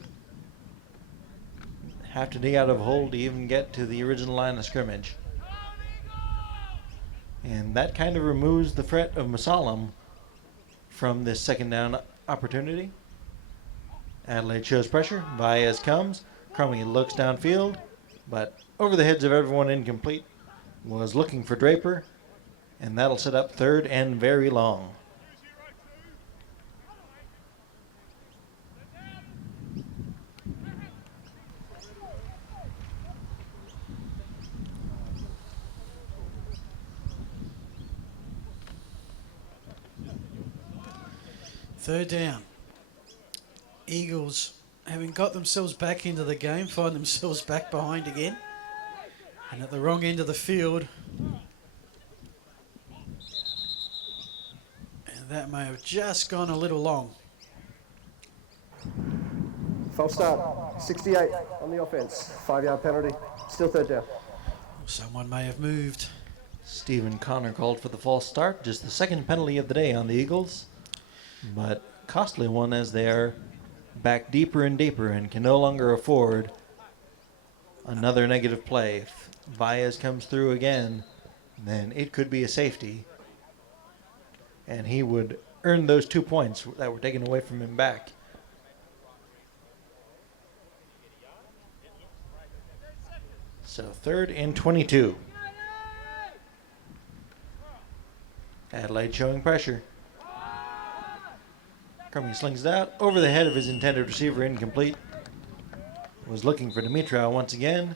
have to dig out of a hole to even get to the original line of scrimmage. And that kind of removes the threat of McCullough from this second down opportunity. Adelaide shows pressure. Baez comes. Crummy looks downfield, but over the heads of everyone, incomplete. Was looking for Draper, and that'll set up third and very long. Third down. Eagles, having got themselves back into the game, find themselves back behind again. And at the wrong end of the field. And that may have just gone a little long. False start. 68 on the offense. 5-yard penalty. Still third down. Someone may have moved. Stephen Connor called for the false start, just the second penalty of the day on the Eagles, but costly one as they are back deeper and deeper and can no longer afford another negative play. If Baez comes through again, then it could be a safety, and he would earn those 2 points that were taken away from him back. So third and 22. Adelaide showing pressure. Crummy slings it out over the head of his intended receiver, incomplete. Was looking for Dimitrov once again.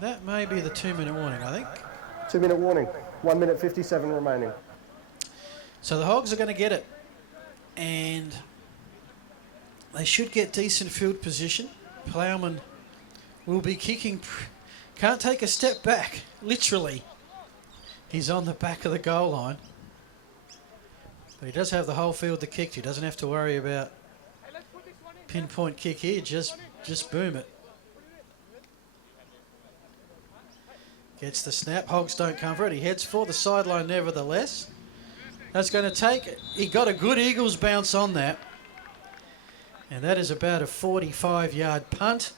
That may be the 2-minute warning, I think. 2-minute warning. 1 minute 57 remaining. So the Hogs are going to get it. And they should get decent field position. Plowman will be kicking. Can't take a step back, literally. He's on the back of the goal line. But he does have the whole field to kick to. He doesn't have to worry about pinpoint kick here. Just boom it. Gets the snap. Hogs don't cover it. He heads for the sideline nevertheless. That's going to take... He got a good Eagles bounce on that. And that is about a 45-yard punt.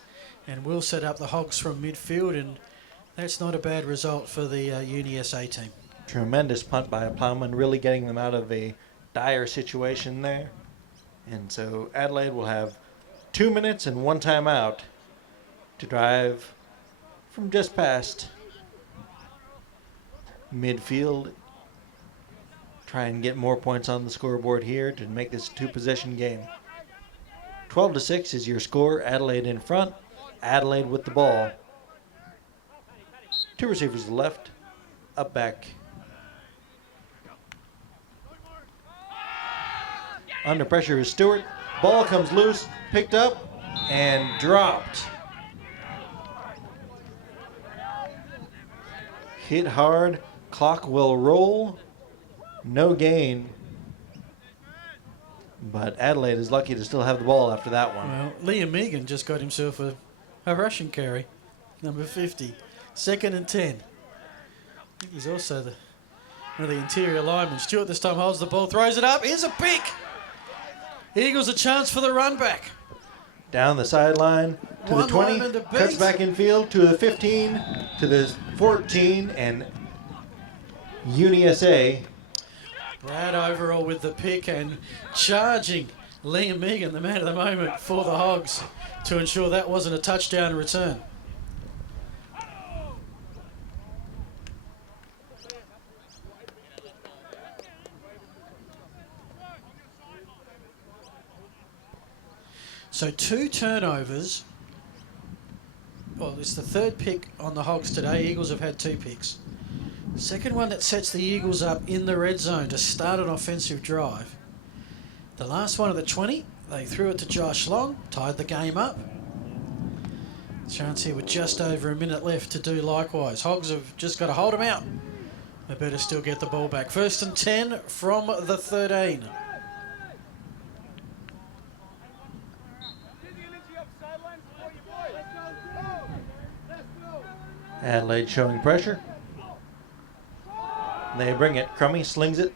And will set up the Hogs from midfield. And that's not a bad result for the Uni SA team. Tremendous punt by Plowman, really getting them out of a dire situation there. And so Adelaide will have 2 minutes and 1 timeout to drive from just past midfield. Try and get more points on the scoreboard here to make this a 2-possession game. 12-6 is your score. Adelaide in front. Adelaide with the ball. 2 receivers to the left. Up back. Under pressure is Stewart. Ball comes loose, picked up, and dropped. Hit hard. Clock will roll. No gain. But Adelaide is lucky to still have the ball after that one. Well, Liam Megan just got himself a rushing carry. Number 50. 2nd and 10. I think he's also one of the interior linemen. Stewart this time holds the ball, throws it up. Here's a pick. Eagles a chance for the run back. Down the sideline to the 20, cuts back in field to the 15, to the 14, and Uni SA. Brad Overall with the pick and charging Liam Megan, the man of the moment for the Hogs, to ensure that wasn't a touchdown return. So 2 turnovers. Well, it's the 3rd pick on the Hogs today. Eagles have had 2 picks. Second one that sets the Eagles up in the red zone to start an offensive drive. The last one of the 20, they threw it to Josh Long, tied the game up. Chance here with just over a minute left to do likewise. Hogs have just got to hold them out. They better still get the ball back. 1st and 10 from the 13. Adelaide showing pressure. They bring it. Crummy slings it.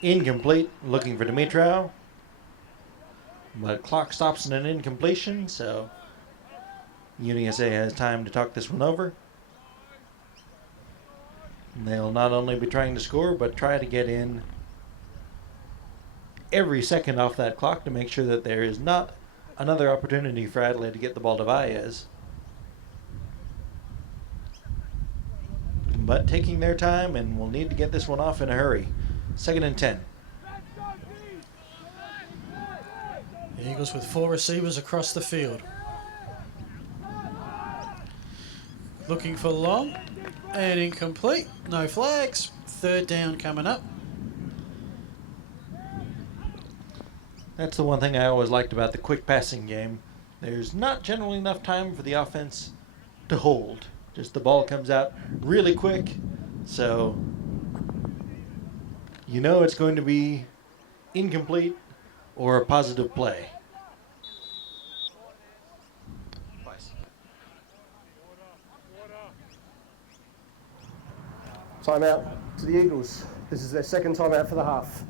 Incomplete. Looking for Dimitrov. But clock stops in an incompletion, so Uni SA has time to talk this one over. And they'll not only be trying to score, but try to get in every second off that clock to make sure that there is not another opportunity for Adelaide to get the ball to Baez. But taking their time, and will need to get this one off in a hurry. 2nd and 10. The Eagles with 4 receivers across the field. Looking for long and incomplete. No flags. 3rd down coming up. That's the one thing I always liked about the quick passing game. There's not generally enough time for the offense to hold. Just the ball comes out really quick, so you know it's going to be incomplete or a positive play. Timeout to the Eagles. This is their 2nd timeout for the half.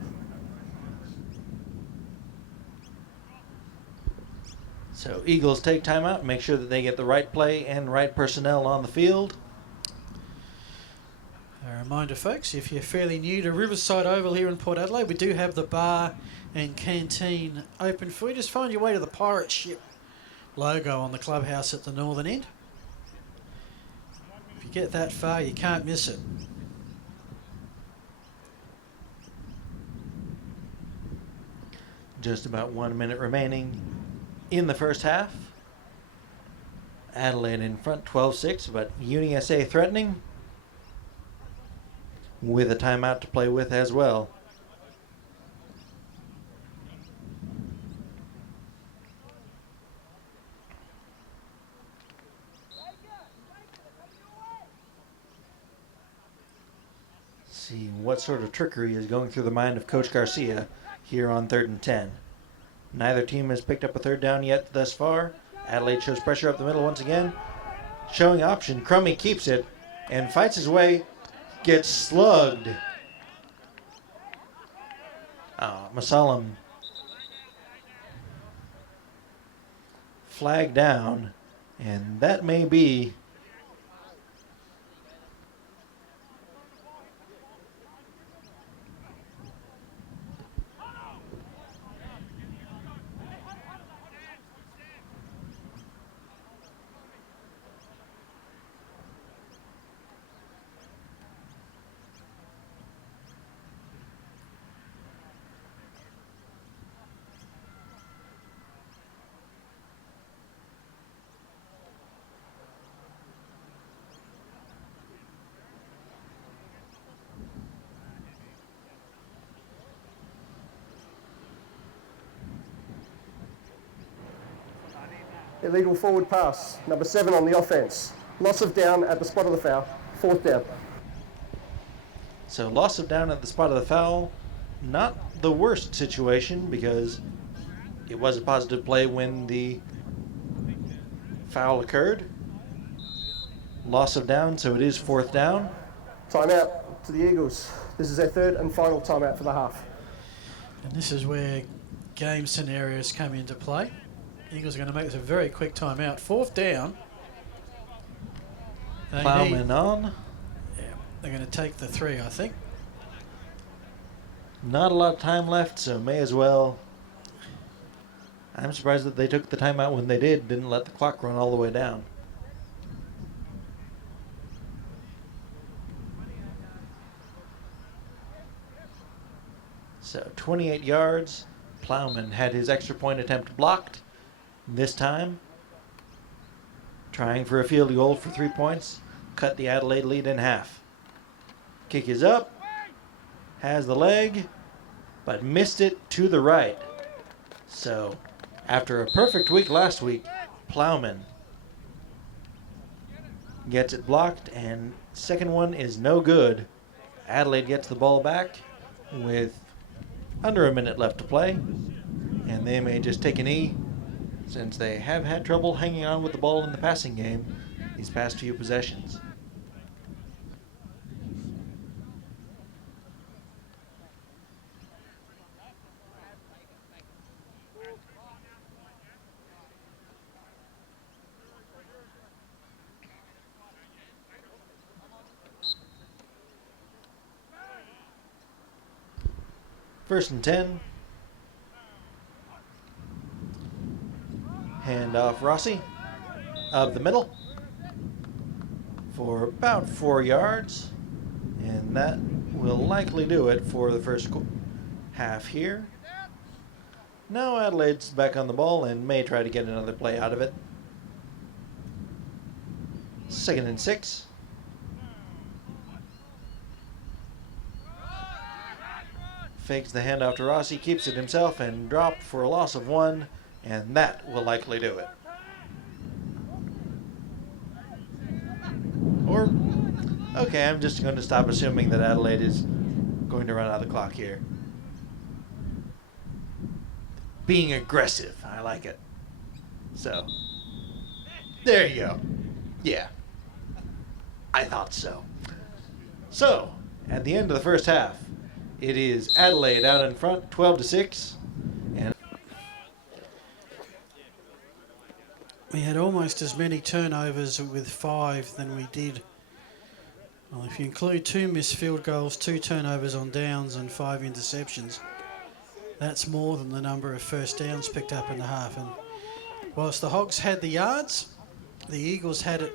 So Eagles take timeout, make sure that they get the right play and right personnel on the field. A reminder, folks, if you're fairly new to Riverside Oval here in Port Adelaide, we do have the bar and canteen open for you. Just find your way to the pirate ship logo on the clubhouse at the northern end. If you get that far, you can't miss it. Just about 1 minute remaining in the first half. Adelaide in front 12-6, but Uni SA threatening with a timeout to play with as well. See what sort of trickery is going through the mind of Coach Garcia here on 3rd and 10. Neither team has picked up a 3rd down yet thus far. Adelaide shows pressure up the middle once again. Showing option. Crummy keeps it and fights his way. Gets slugged. McCullough flagged down, and that may be Illegal forward pass, number 7 on the offense. Loss of down at the spot of the foul, 4th down. so loss of down at the spot of the foul. Not the worst situation because it was a positive play when the foul occurred. Loss of down, so it is 4th down. Timeout to the Eagles. This is their 3rd and final timeout for the half. And this is where game scenarios come into play. Eagles are going to make this a very quick timeout. 4th down. Plowman on. Yeah, they're going to take the 3, I think. Not a lot of time left, so may as well. I'm surprised that they took the timeout when they didn't let the clock run all the way down. So 28 yards. Plowman had his extra point attempt blocked. This time, trying for a field goal for 3 points, cut the Adelaide lead in half. Kick is up, has the leg, but missed it to the right. So, after a perfect week last week, Plowman gets it blocked, and second one is no good. Adelaide gets the ball back with under a minute left to play, and they may just take an E, since they have had trouble hanging on with the ball in the passing game these past few possessions. First and 10 Handoff Rossi up the middle for about 4 yards. And that will likely do it for the first half here. Now Adelaide's back on the ball and may try to get another play out of it. 2nd and 6. Fakes the handoff to Rossi, keeps it himself, and dropped for a loss of 1, and that will likely do it. Or, okay, I'm just going to stop assuming that Adelaide is going to run out of the clock here. Being aggressive, I like it. So, there you go. Yeah, I thought so. So, at the end of the first half, it is Adelaide out in front, 12-6. And we had almost as many turnovers with 5 than we did. Well, if you include 2 missed field goals, 2 turnovers on downs and 5 interceptions, that's more than the number of first downs picked up in the half. And whilst the Hogs had the yards, the Eagles had it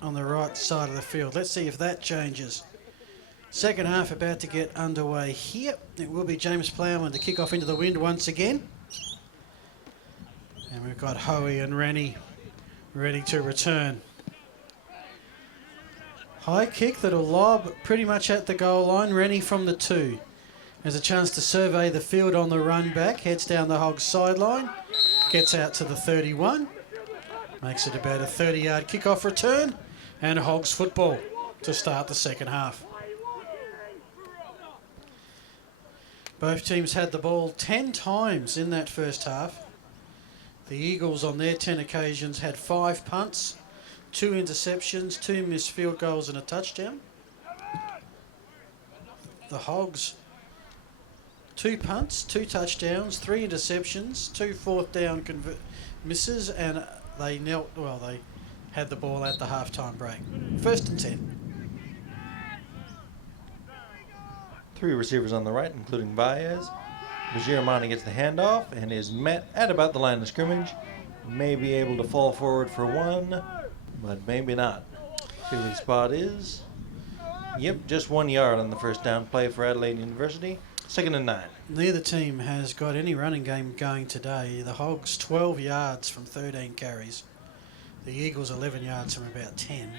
on the right side of the field. Let's see if that changes. Second half about to get underway here. It will be James Plowman to kick off into the wind once again. And we've got Hoey and Rennie ready to return. High kick that'll lob pretty much at the goal line. Rennie from the 2. Has a chance to survey the field on the run back. Heads down the Hogs sideline. Gets out to the 31. Makes it about a 30-yard kickoff return. And Hogs football to start the second half. Both teams had the ball 10 times in that first half. The Eagles on their 10 occasions had 5 punts, 2 interceptions, 2 missed field goals and a touchdown. The Hogs, 2 punts, 2 touchdowns, 3 interceptions, 2 fourth down misses, and they had the ball at the halftime break. 1st and 10. 3 receivers on the right, including Baez. Bajir gets the handoff and is met at about the line of scrimmage. May be able to fall forward for 1, but maybe not. Fielding spot is, just 1 yard on the first down play for Adelaide University. 2nd and 9. Neither team has got any running game going today. The Hogs 12 yards from 13 carries. The Eagles 11 yards from about 10.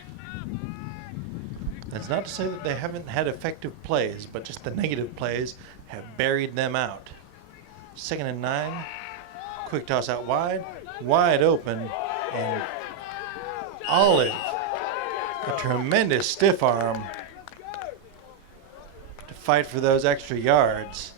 That's not to say that they haven't had effective plays, but just the negative plays have buried them out. 2nd and 9. Quick toss out wide. Wide open. And Olive, a tremendous stiff arm to fight for those extra yards.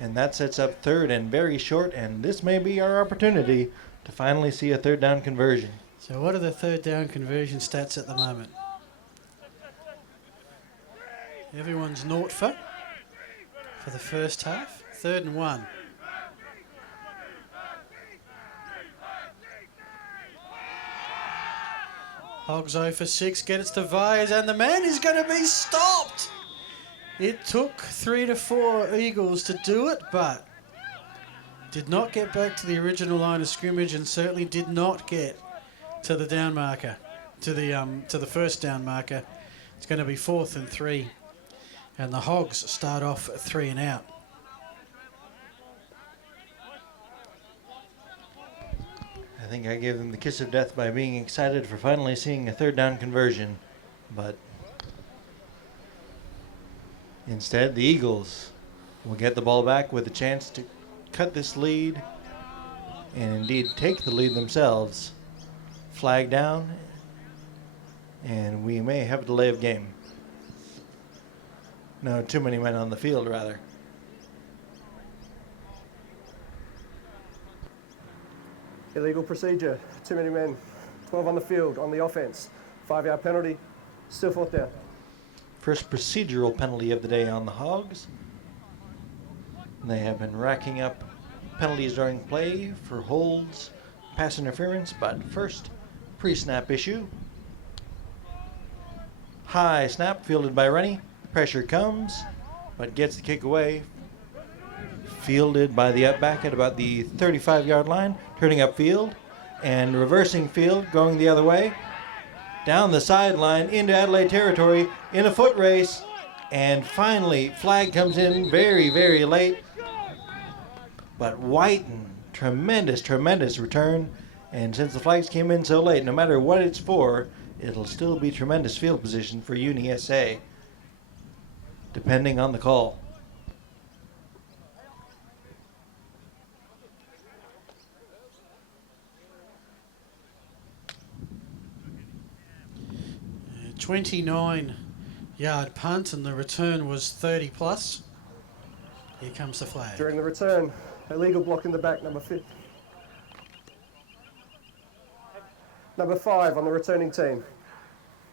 And that sets up 3rd and very short, and this may be our opportunity to finally see a 3rd down conversion. So what are the 3rd down conversion stats at the moment? Everyone's naught for the first half. 3rd and 1. Hogs 0 for 6. Get it to Vyers, and the man is going to be stopped. It took 3 to 4 Eagles to do it, but did not get back to the original line of scrimmage, and certainly did not get to the down marker, to the first down marker. It's going to be 4th and 3. And the Hogs start off 3 and out. I think I gave them the kiss of death by being excited for finally seeing a 3rd down conversion. But instead, the Eagles will get the ball back with a chance to cut this lead and indeed take the lead themselves. Flag down, and we may have a delay of game. No, too many men on the field, rather. Illegal procedure, too many men, 12 on the field, on the offense, 5-yard penalty, still 4th down. First procedural penalty of the day on the Hogs. They have been racking up penalties during play for holds, pass interference, but first, pre-snap issue. High snap fielded by Rennie. Pressure comes, but gets the kick away. fielded by the up back at about the 35-yard line, turning upfield and reversing field, going the other way. Down the sideline into Adelaide territory in a foot race. And finally, flag comes in very, very late. But Whiten, tremendous, tremendous return. And since the flags came in so late, no matter what it's for, it'll still be tremendous field position for Uni SA, depending on the call. A 29-yard punt, and the return was 30 plus. Here comes the flag. During the return, illegal block in the back, number 5. Number 5 on the returning team.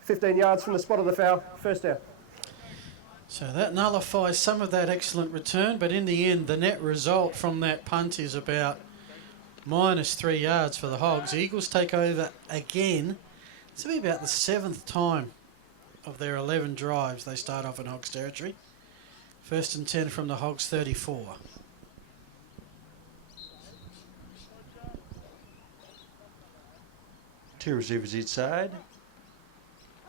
15 yards from the spot of the foul, first down. So that nullifies some of that excellent return, but in the end, the net result from that punt is about -3 yards for the Hogs. Eagles take over again. This will be about the 7th time of their 11 drives they start off in Hogs territory. 1st and 10 from the Hogs 34. Two receivers each side.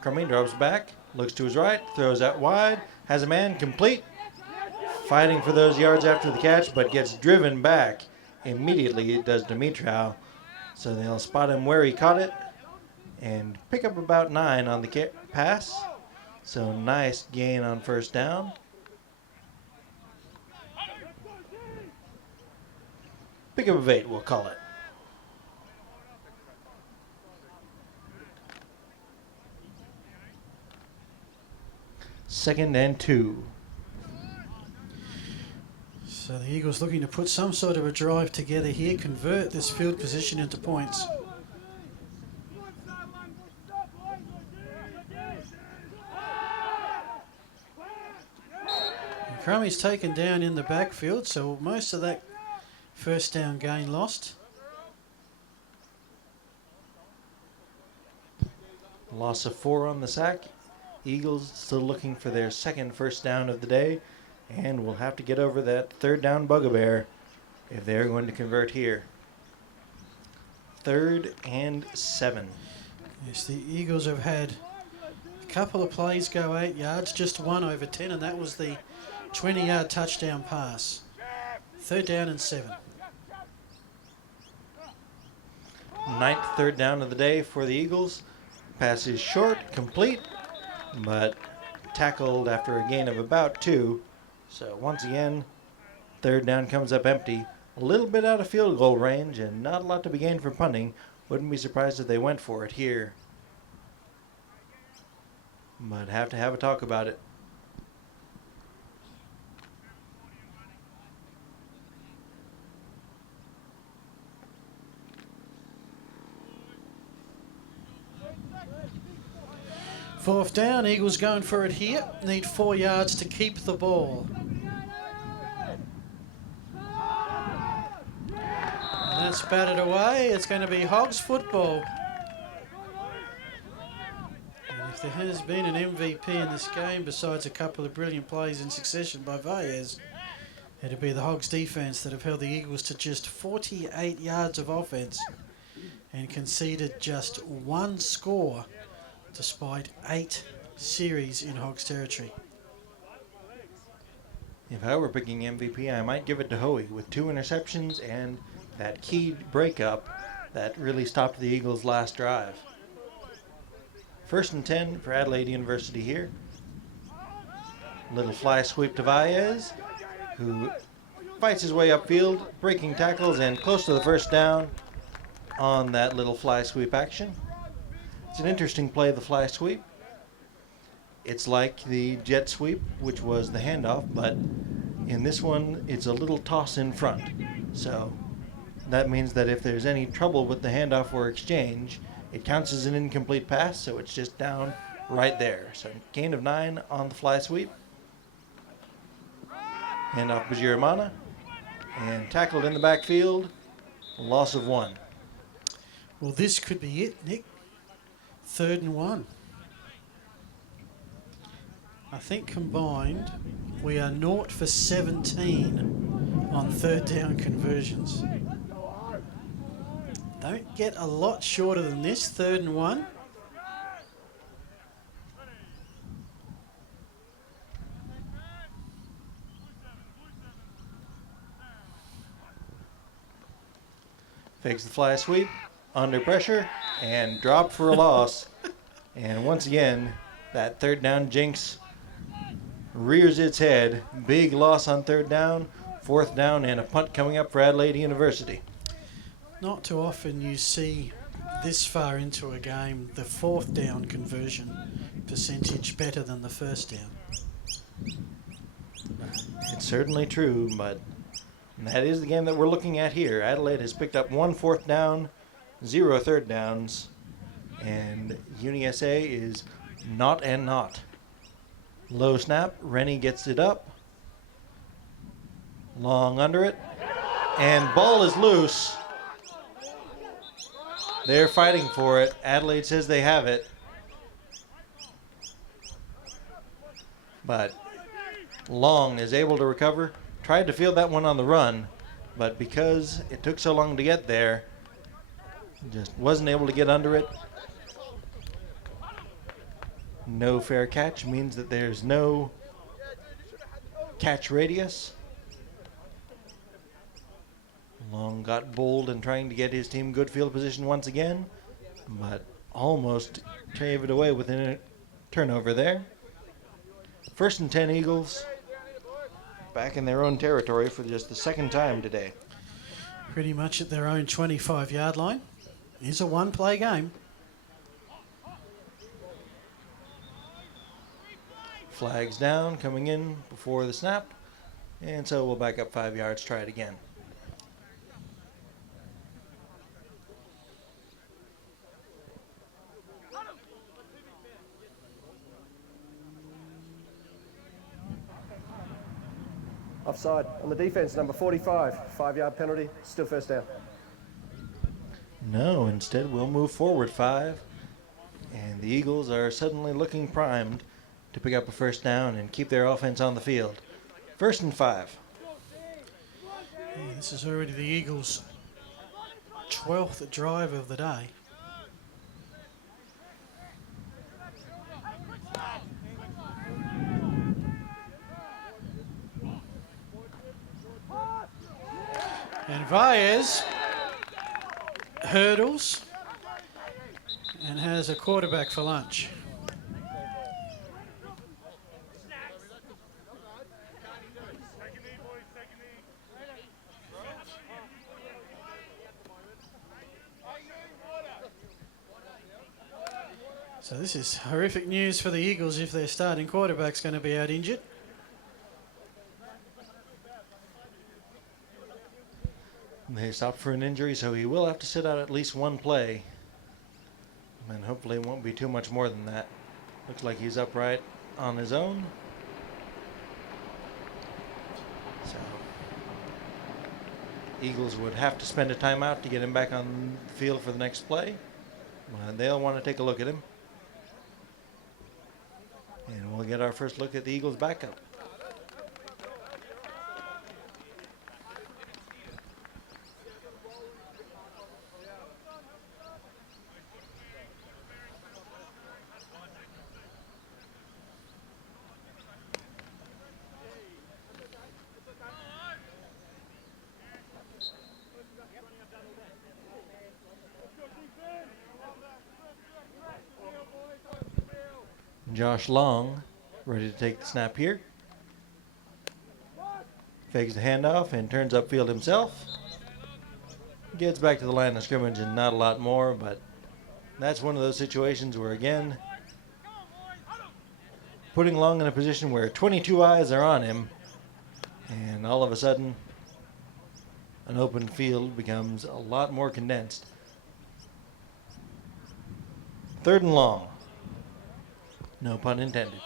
Crummy drops back, looks to his right, throws out wide, has a man complete. Fighting for those yards after the catch, but gets driven back immediately. It does Dimitrov. So they'll spot him where he caught it and pick up about 9 on the pass. So nice gain on first down. Pick up of 8, we'll call it. Second and 2. So the Eagles looking to put some sort of a drive together here, convert this field position into points. And Crummy's taken down in the backfield, so most of that first down gain lost. Loss of 4 on the sack. Eagles still looking for their second first down of the day, and will have to get over that third down bugaboo if they're going to convert here. 3rd and 7. Yes, the Eagles have had a couple of plays go 8 yards, just one over 10, and that was the 20-yard touchdown pass. 3rd down and 7. 9th third down of the day for the Eagles. Pass is short, complete, but tackled after a gain of about 2. So once again, third down comes up empty. A little bit out of field goal range and not a lot to be gained from punting. Wouldn't be surprised if they went for it here. But have to have a talk about it. Fourth down, Eagles going for it here. Need 4 yards to keep the ball. And that's batted away. It's going to be Hogs football. And if there has been an MVP in this game, besides a couple of brilliant plays in succession by Valles, it'd be the Hogs defense that have held the Eagles to just 48 yards of offense and conceded just 1 score despite 8 series in Hogs territory. If I were picking MVP, I might give it to Hoey with 2 interceptions and that key breakup that really stopped the Eagles' last drive. 1st and 10 for Adelaide University here. Little fly sweep to Valles, who fights his way upfield, breaking tackles and close to the first down on that little fly sweep action. It's an interesting play, the fly sweep. It's like the jet sweep, which was the handoff, but in this one, it's a little toss in front. So that means that if there's any trouble with the handoff or exchange, it counts as an incomplete pass, so it's just down right there. So gain of 9 on the fly sweep. Handoff Bajiramana. And tackled in the backfield, loss of 1. Well, this could be it, Nick. 3rd and 1. I think combined we are 0 for 17 on third down conversions. Don't get a lot shorter than this, 3rd and 1. Fakes the fly sweep, under pressure, and drop for a loss. And once again, that 3rd down jinx rears its head. Big loss on 3rd down, 4th down, and a punt coming up for Adelaide University. Not too often you see this far into a game the 4th down conversion percentage better than the 1st down. It's certainly true, but that is the game that we're looking at here. Adelaide has picked up 1 4th down, 0 3rd downs, and Uni SA is not and not. Low snap, Rennie gets it up, long under it, and ball is loose. They're fighting for it. Adelaide says they have it, but Long is able to recover. Tried to field that one on the run, but because it took so long to get there, just wasn't able to get under it. No fair catch means that there's no catch radius. Long got bold in trying to get his team good field position once again, but almost gave it away with a turnover there. 1st and 10 Eagles, back in their own territory for just the 2nd time today. Pretty much at their own 25-yard line. It's a one-play game. Flags down, coming in before the snap, and so we'll back up 5 yards, try it again. Offside on the defence, number 45. 5-yard penalty, still 1st down. No, instead we'll move forward 5, and the Eagles are suddenly looking primed to pick up a 1st down and keep their offense on the field. 1st and 5. Yeah, this is already the Eagles' 12th drive of the day. And Valles hurdles and has a quarterback for lunch. So this is horrific news for the Eagles if their starting quarterback's going to be out injured. They stopped for an injury, so he will have to sit out at least one play. And hopefully it won't be too much more than that. Looks like he's upright on his own. So Eagles would have to spend a timeout to get him back on the field for the next play. They'll want to take a look at him. And we'll get our first look at the Eagles' backup. Josh Long, ready to take the snap here. Fakes the handoff and turns upfield himself. Gets back to the line of scrimmage and not a lot more, but that's one of those situations where, again, putting Long in a position where 22 eyes are on him, and all of a sudden, an open field becomes a lot more condensed. 3rd and long. No pun intended.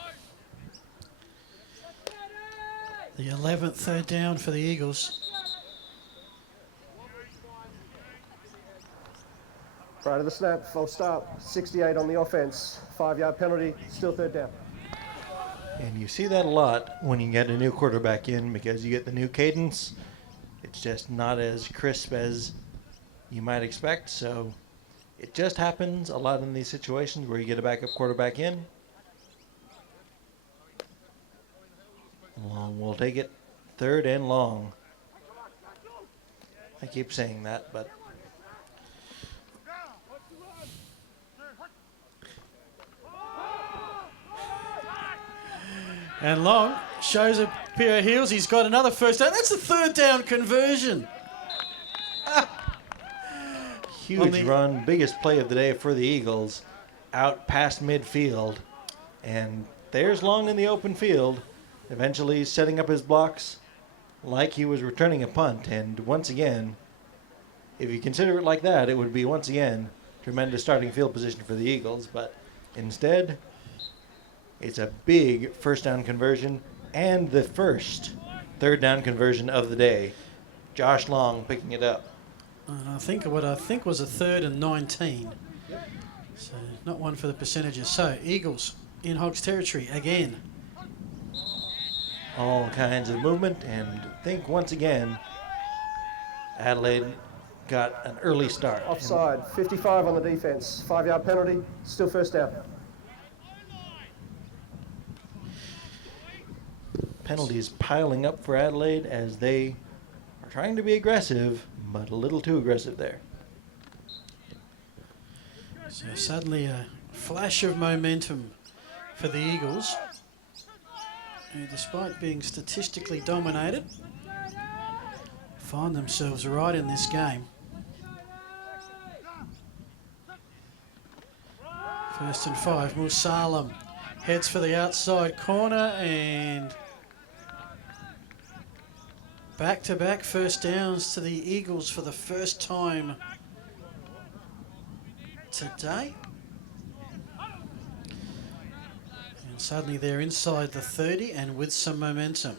The 11th third down for the Eagles. Prior to the snap, false start, 68 on the offence, 5-yard penalty, still 3rd down. And you see that a lot when you get a new quarterback in, because you get the new cadence, It's just not as crisp as you might expect. So it just happens a lot in these situations where you get a backup quarterback in. Long will take it. 3rd and long. I keep saying that, but And Long shows a pair of heels. He's got another first down. That's a 3rd down conversion. huge run, biggest play of the day for the Eagles, out past midfield, and there's Long in the open field, eventually setting up his blocks like he was returning a punt. And once again, if you consider it like that, it would be once again tremendous starting field position for the Eagles, but instead it's a big first down conversion and the first 3rd down conversion of the day. Josh Long picking it up. And I think what I think was a 3rd and 19. So not one for the percentages. So Eagles in Hogs territory again. All kinds of movement, and I think once again Adelaide got an early start. Offside, 55 on the defence, 5-yard penalty, still first down. Penalties piling up for Adelaide as they are trying to be aggressive, but a little too aggressive there. So suddenly a flash of momentum for the Eagles, who, despite being statistically dominated, find themselves right in this game. 1st and 5. Musalam heads for the outside corner, and back-to-back first downs to the Eagles for the first time today. And suddenly they're inside the 30 and with some momentum.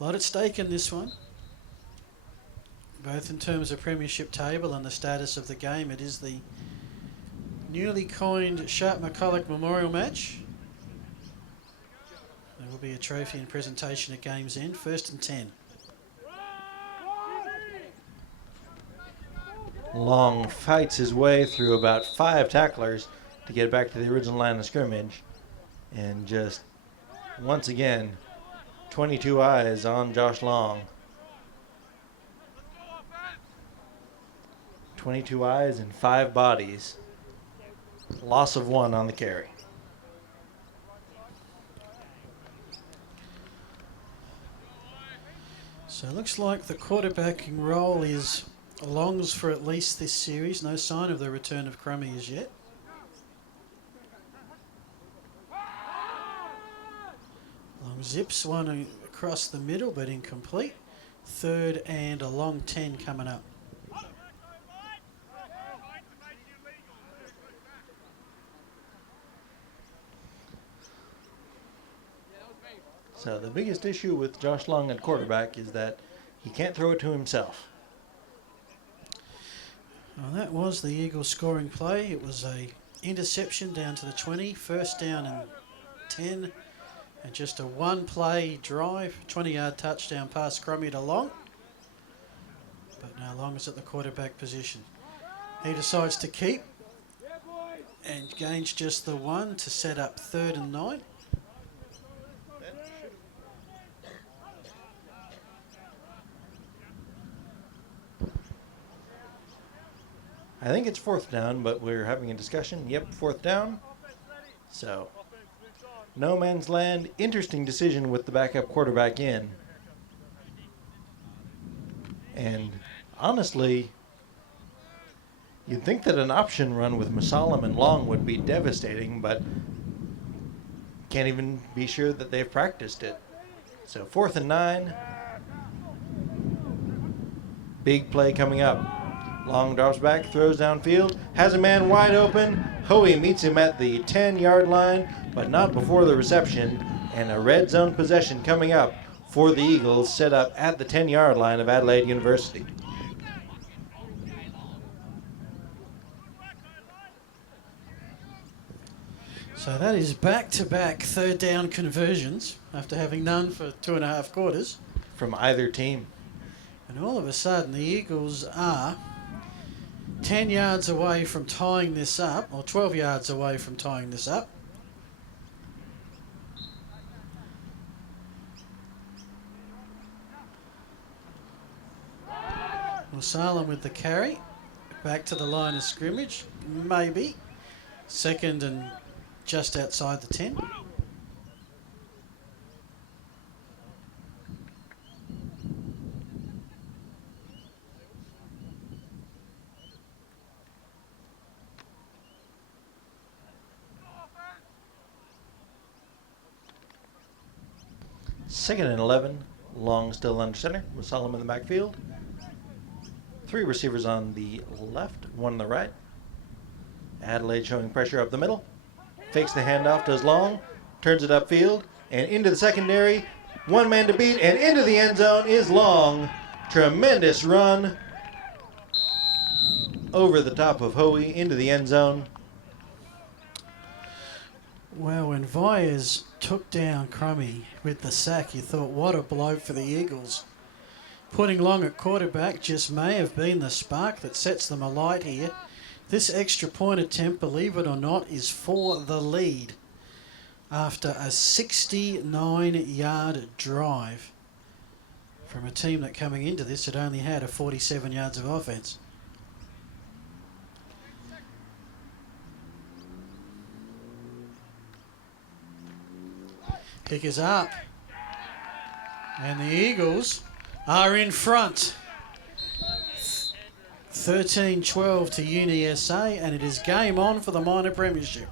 A lot at stake in this one, both in terms of premiership table and the status of the game. It is the newly coined Sharpe McCullough Memorial Match. There will be a trophy and presentation at game's end. 1st and 10. Long fights his way through about 5 tacklers to get back to the original line of scrimmage. And just, once again, 22 eyes on Josh Long. 22 eyes and 5 bodies. Loss of 1 on the carry. So it looks like the quarterbacking role is Long's for at least this series. No sign of the return of Crummy as yet. Long zips one across the middle, but incomplete. 3rd and a long 10 coming up. So the biggest issue with Josh Long at quarterback is that he can't throw it to himself. Well, that was the Eagles scoring play. It was a interception down to the 20, 1st down and 10, and just a 1-play drive, 20-yard touchdown pass Crummy to Long. But now Long is at the quarterback position. He decides to keep and gains just the 1 to set up 3rd and 9. I think it's 4th down, but we're having a discussion. Yep, 4th down. So, no man's land. Interesting decision with the backup quarterback in. And honestly, you'd think that an option run with Musalam and Long would be devastating, but can't even be sure that they've practiced it. So 4th and 9. Big play coming up. Long drops back, throws downfield, has a man wide open. Hoey meets him at the 10-yard line, but not before the reception. And a red zone possession coming up for the Eagles, set up at the 10-yard line of Adelaide University. So that is back-to-back third down conversions after having none for 2.5 quarters. From either team. And all of a sudden, the Eagles are 10 yards away from tying this up, or 12 yards away from tying this up. Salem with the carry. Back to the line of scrimmage. Maybe. Second and just outside the 10. Second and 11. Long still under center with Solomon in the backfield. 3 receivers on the left, 1 on the right. Adelaide showing pressure up the middle. Fakes the handoff, does long, turns it upfield, and into the secondary. 1 man to beat, and into the end zone is Long. Tremendous run over the top of Hoey into the end zone. Well, when Vyers took down Crummy with the sack, you thought, what a blow for the Eagles. Putting Long at quarterback just may have been the spark that sets them alight here. This extra point attempt, believe it or not, is for the lead after a 69-yard drive from a team that coming into this had only had a 47 yards of offense. Kick is up. And the Eagles are in front. 13-12 to Uni SA, and it is game on for the minor premiership.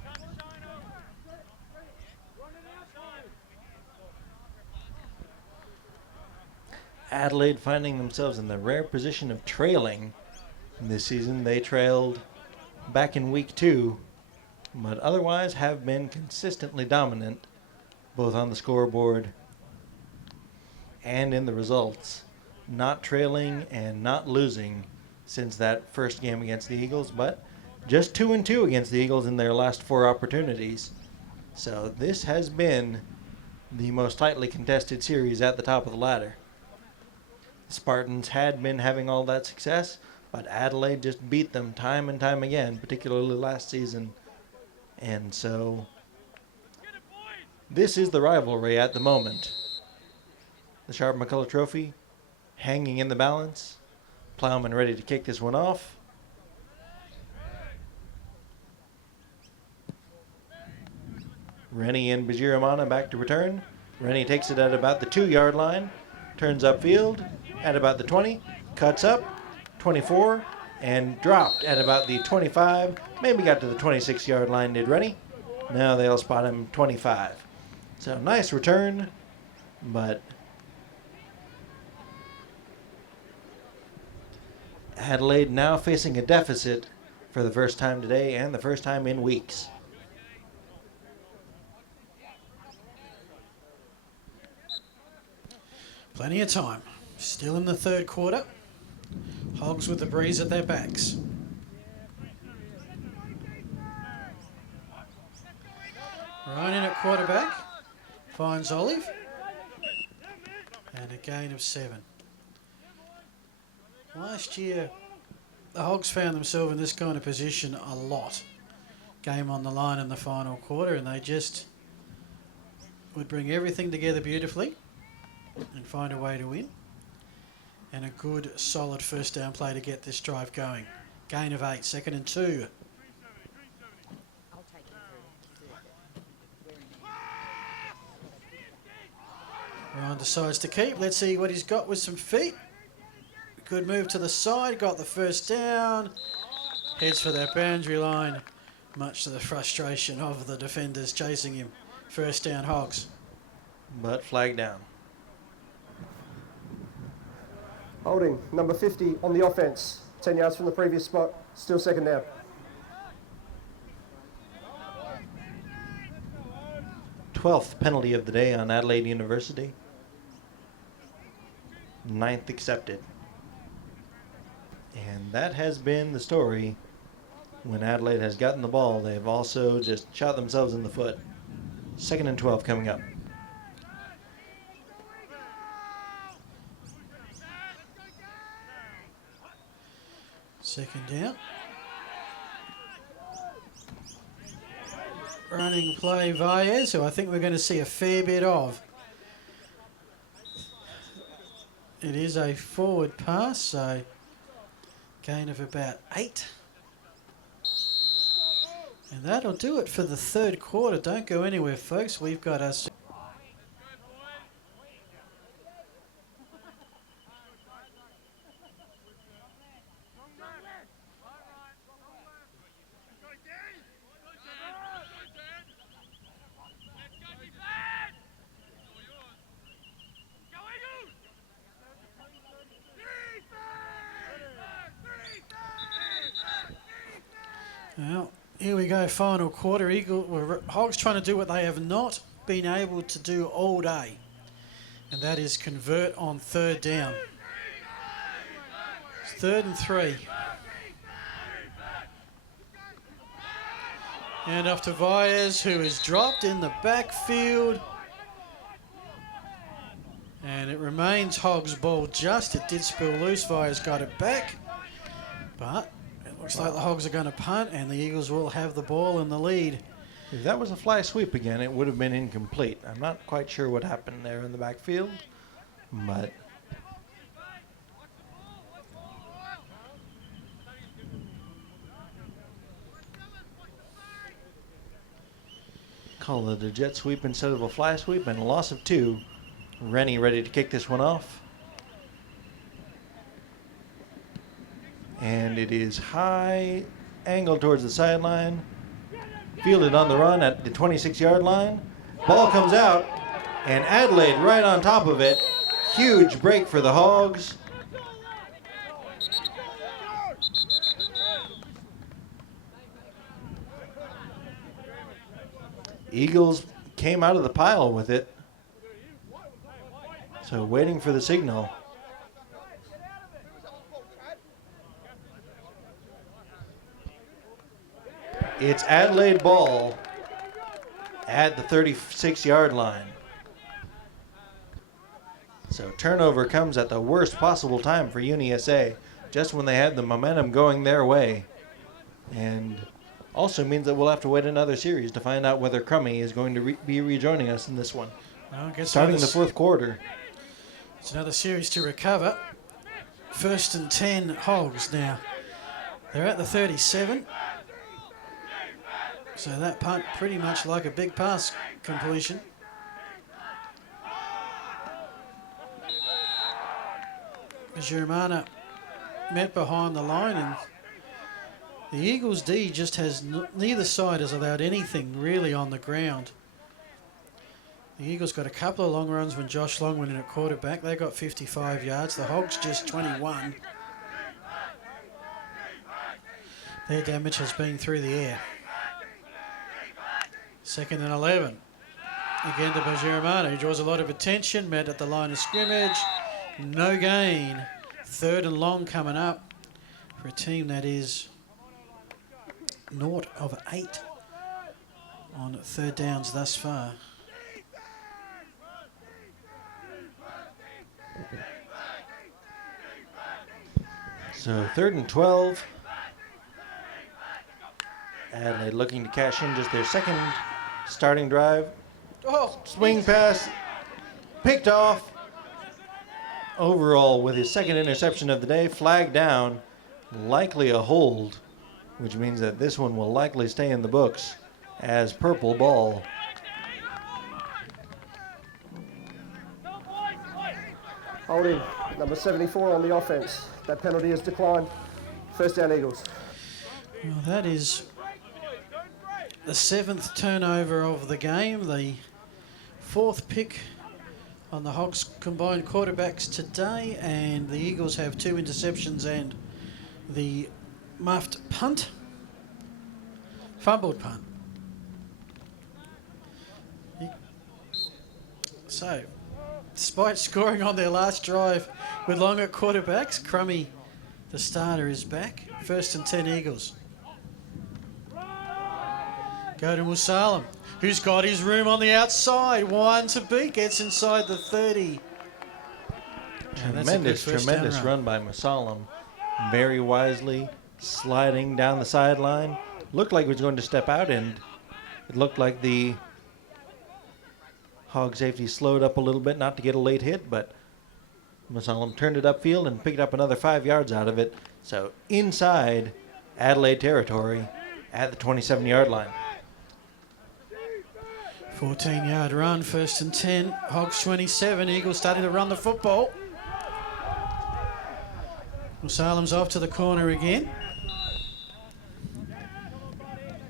Adelaide finding themselves in the rare position of trailing this season. They trailed back in week 2, but otherwise have been consistently dominant, both on the scoreboard and in the results. Not trailing and not losing since that first game against the Eagles, but just 2-2 against the Eagles in their last 4 opportunities. So this has been the most tightly contested series at the top of the ladder. The Spartans had been having all that success, but Adelaide just beat them time and time again, particularly last season. And so this is the rivalry at the moment. The Sharpe McCullough Trophy hanging in the balance. Plowman ready to kick this one off. Rennie and Bajiramana back to return. Rennie takes it at about the 2-yard line. Turns upfield at about the 20. Cuts up, 24, and dropped at about the 25. Maybe got to the 26-yard line, did Rennie. Now they'll spot him 25. So nice return, but Adelaide now facing a deficit for the first time today and the first time in weeks. Plenty of time. Still in the third quarter. Hogs with the breeze at their backs. Ryan in at quarterback. Finds Olive. And a gain of 7. Last year, the Hogs found themselves in this kind of position a lot. Game on the line in the final quarter, and they just would bring everything together beautifully and find a way to win. And a good, solid first down play to get this drive going. Gain of 8, 2nd and 2. Ryan decides to keep. Let's see what he's got with some feet. Good move to the side, got the first down. Heads for that boundary line, much to the frustration of the defenders chasing him. First down, Hogs. But flag down. Holding, number 50 on the offense. 10 yards from the previous spot, still second down. Twelfth penalty of the day on Adelaide University. 9th accepted. And that has been the story when Adelaide has gotten the ball, they've also just shot themselves in the foot. 2nd and 12 coming up. Second down. Running play, Valles, who I think we're going to see a fair bit of. It is a forward pass, so gain of about 8. And that'll do it for the third quarter. Don't go anywhere, folks. We've got us. Well, here we go, final quarter. Hogs trying to do what they have not been able to do all day, and that is convert on third down. It's 3rd and 3. And off to Valles, who is dropped in the backfield. And it remains Hogs' ball just. It did spill loose. Valles got it back. But it looks like the Hogs are going to punt, and the Eagles will have the ball in the lead. If that was a fly sweep again, it would have been incomplete. I'm not quite sure what happened there in the backfield, but call it a jet sweep instead of a fly sweep, and a loss of 2. Rennie ready to kick this one off. And it is high angle towards the sideline. Fielded on the run at the 26-yard line. Ball comes out, and Adelaide right on top of it. Huge break for the Hogs. Eagles came out of the pile with it. So waiting for the signal. It's Adelaide ball at the 36-yard line. So turnover comes at the worst possible time for Uni SA, just when they had the momentum going their way. And also means that we'll have to wait another series to find out whether Crummy is going to be rejoining us in this one. Well, starting the fourth quarter. It's another series to recover. 1st and 10 Hogs now. They're at the 37. So that punt pretty much like a big pass completion. Germana met behind the line, and the Eagles D just has neither side has allowed anything really on the ground. The Eagles got a couple of long runs when Josh Long went in at quarterback. They got 55 yards. The Hogs just 21. Their damage has been through the air. 2nd and 11. Again to Bajiramana, who draws a lot of attention. Met at the line of scrimmage. No gain. 3rd and long coming up for a team that is 0 of 8 on 3rd downs thus far. So 3rd and 12. Adelaide looking to cash in just their second starting drive. Oh, swing pass, picked off. Overall, with his second interception of the day, flagged down, likely a hold, which means that this one will likely stay in the books as purple ball. Holding, number 74 on the offense. That penalty is declined. 1st down Eagles. Well, that is the 7th turnover of the game, the 4th pick on the Hogs combined quarterbacks today, and the Eagles have 2 interceptions and the muffed punt, fumbled punt. So, despite scoring on their last drive with Long at quarterbacks, Crummy, the starter, is back. 1st and 10 Eagles. go to Musalam, who's got his room on the outside. One to beat, gets inside the 30. And that's a good first Tremendous down run by Musalam. Very wisely sliding down the sideline. Looked like he was going to step out, and it looked like the Hog safety slowed up a little bit, not to get a late hit, but Musalam turned it upfield and picked up another 5 yards out of it. So inside Adelaide territory at the 27-yard line. 14-yard run, 1st and 10. Hogs 27. Eagles starting to run the football. Musalam's off to the corner again.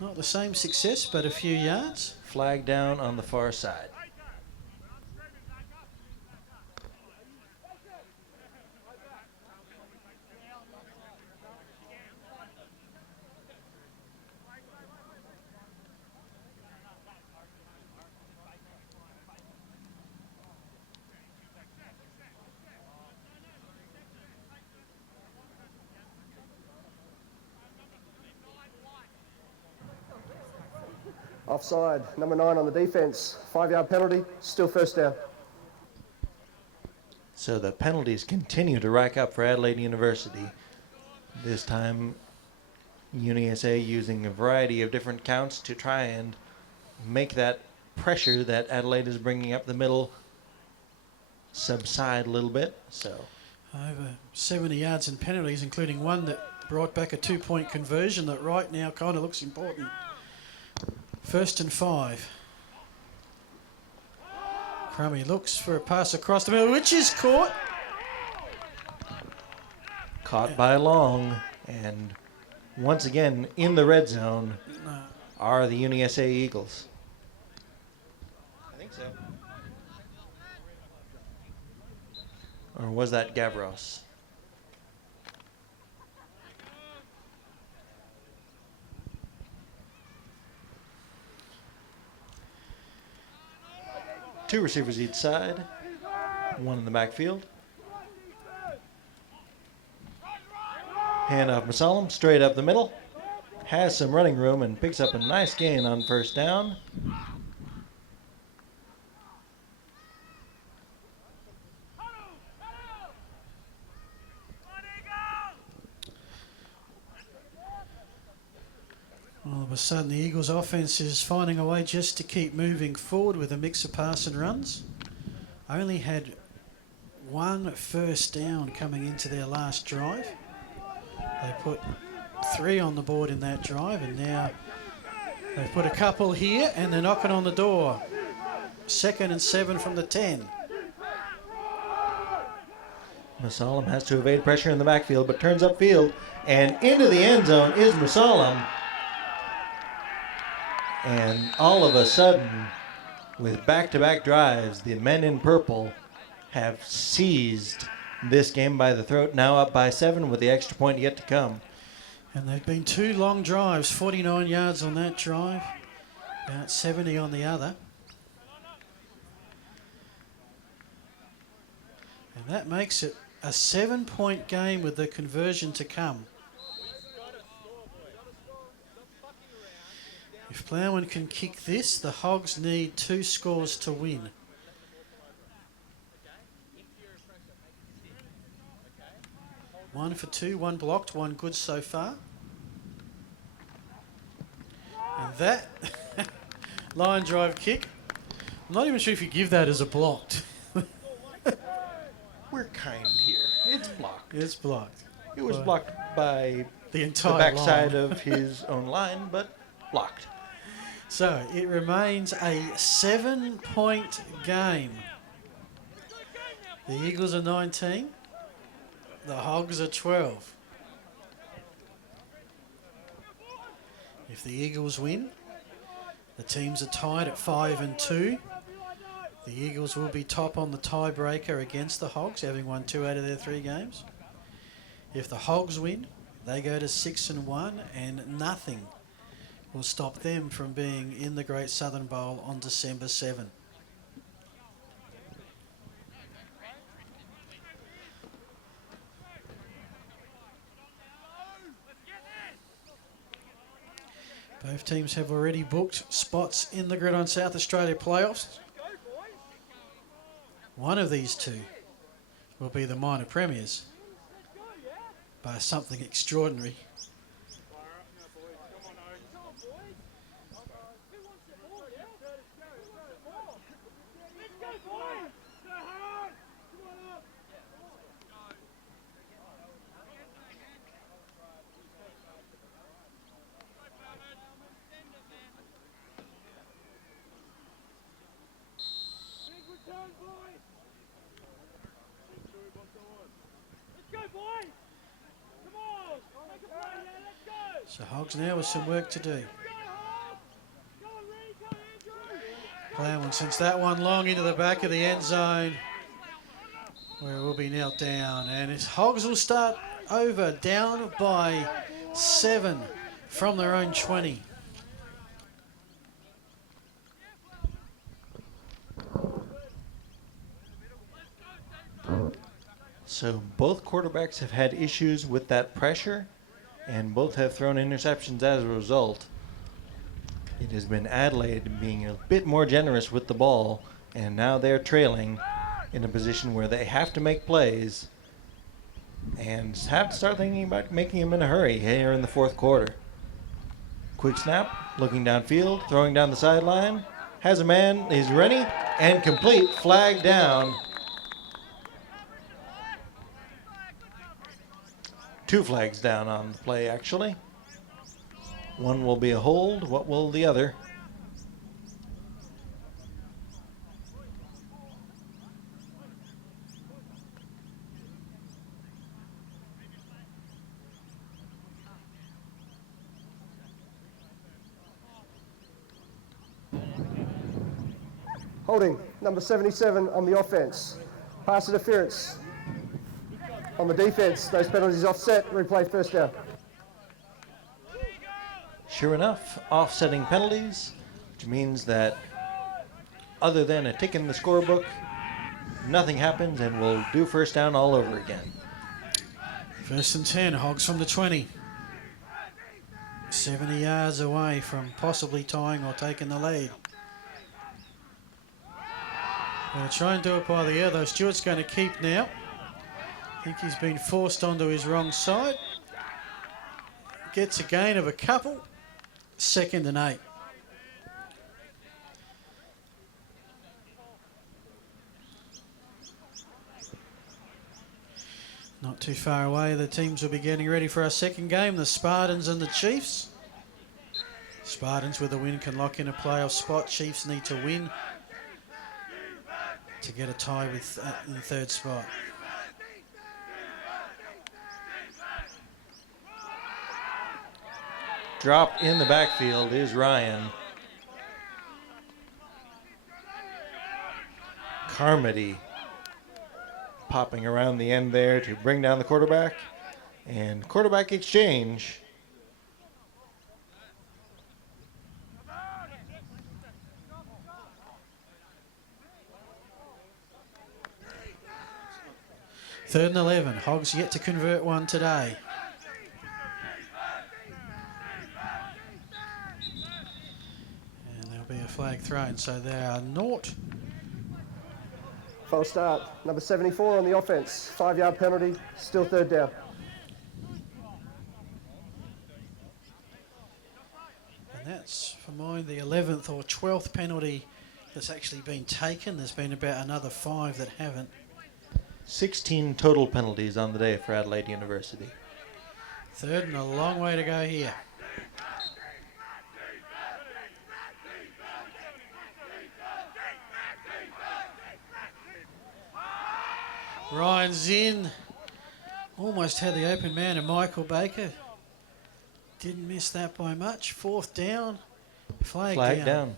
Not the same success, but a few yards. Flag down on the far side. Offside, number 9 on the defence. 5-yard penalty, still first down. So the penalties continue to rack up for Adelaide University. This time, Uni SA using a variety of different counts to try and make that pressure that Adelaide is bringing up the middle subside a little bit. So Over 70 yards in penalties, including one that brought back a 2-point conversion that right now kind of looks important. 1st and 5. Crummy looks for a pass across the middle, which is caught. Caught by Long, and once again in the red zone are the Uni SA Eagles. I think so. Or was that Gavros? Two receivers each side, one in the backfield. Hand off Musalam, straight up the middle. Has some running room and picks up a nice gain on 1st down. All of a sudden, the Eagles' offense is finding a way just to keep moving forward with a mix of pass and runs. Only had 1 first down coming into their last drive. They put 3 on the board in that drive, and now they've put a couple here, and they're knocking on the door. 2nd and 7 from the 10. Musalam has to evade pressure in the backfield, but turns upfield, and into the end zone is Musalam. And all of a sudden, with back-to-back drives, the men in purple have seized this game by the throat, now up by 7 with the extra point yet to come. And they've been 2 long drives, 49 yards on that drive, about 70 on the other. And that makes it a 7-point game with the conversion to come. If Plowman can kick this, the Hogs need 2 scores to win. One for 2, 1 blocked, 1 good so far. And that line drive kick, I'm not even sure if you give that as a blocked. We're kind here. It's blocked. It's blocked. It was blocked by the entire backside line of his own line, but blocked. So it remains a 7-point game. The Eagles are 19. The Hogs are 12. If the Eagles win, the teams are tied at 5 and 2. The Eagles will be top on the tiebreaker against the Hogs, having won 2 out of their 3 games. If the Hogs win, they go to 6 and 1, and nothing will stop them from being in the Great Southern Bowl on December 7. Both teams have already booked spots in the Gridiron South Australia playoffs. One of these two will be the minor premiers by something extraordinary. So Hogs now with some work to do. Plowman sends that one long into the back of the end zone, where it will be knelt down. And it's Hogs will start over, down by 7 from their own 20. So both quarterbacks have had issues with that pressure, and both have thrown interceptions as a result. It has been Adelaide being a bit more generous with the ball, and now they're trailing in a position where they have to make plays and have to start thinking about making them in a hurry here in the fourth quarter. Quick snap, looking downfield, throwing down the sideline, has a man, he's ready, and complete, flag down. 2 flags down on the play, actually. One will be a hold. What will the other? Holding, number 77 on the offense. Pass interference. On the defense, those penalties offset, replay first down. Sure enough, offsetting penalties, which means that other than a tick in the scorebook, nothing happens and we'll do first down all over again. 1st and 10, Hogs from the 20. 70 yards away from possibly tying or taking the lead. Going to try and do it by the air, though. Stewart's going to keep now. I think he's been forced onto his wrong side. Gets a gain of a couple. 2nd and 8. Not too far away. The teams will be getting ready for our second game, the Spartans and the Chiefs. Spartans with a win can lock in a playoff spot. Chiefs need to win to get a tie with in the 3rd spot. Drop in the backfield is Ryan. Carmody popping around the end there to bring down the quarterback. And quarterback exchange. Third and 11. Hogs yet to convert one today. And there'll be a flag thrown, so there are naught. False start. Number 74 on the offense. 5-yard penalty. Still 3rd down. And that's, for mine, the 11th or 12th penalty that's actually been taken. There's been about another 5 that haven't. 16 total penalties on the day for Adelaide University. 3rd and a long way to go here. Ryan's in. Almost had the open man and Michael Baker. Didn't miss that by much. 4th down. Flag down.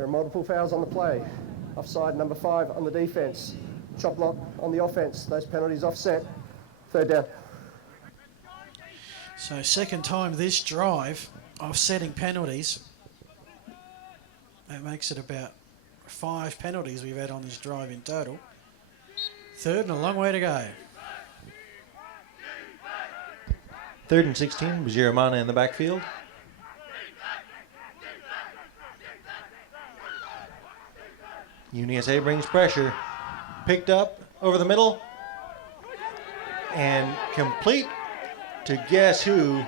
There are multiple fouls on the play. Offside number 5 on the defence. Chop block on the offence. Those penalties offset. Third down. So second time this drive offsetting penalties. That makes it about 5 penalties we've had on this drive in total. Third and a long way to go. 3rd and 16, Bajiramana in the backfield. Uni SA brings pressure. Picked up over the middle. And complete to guess who.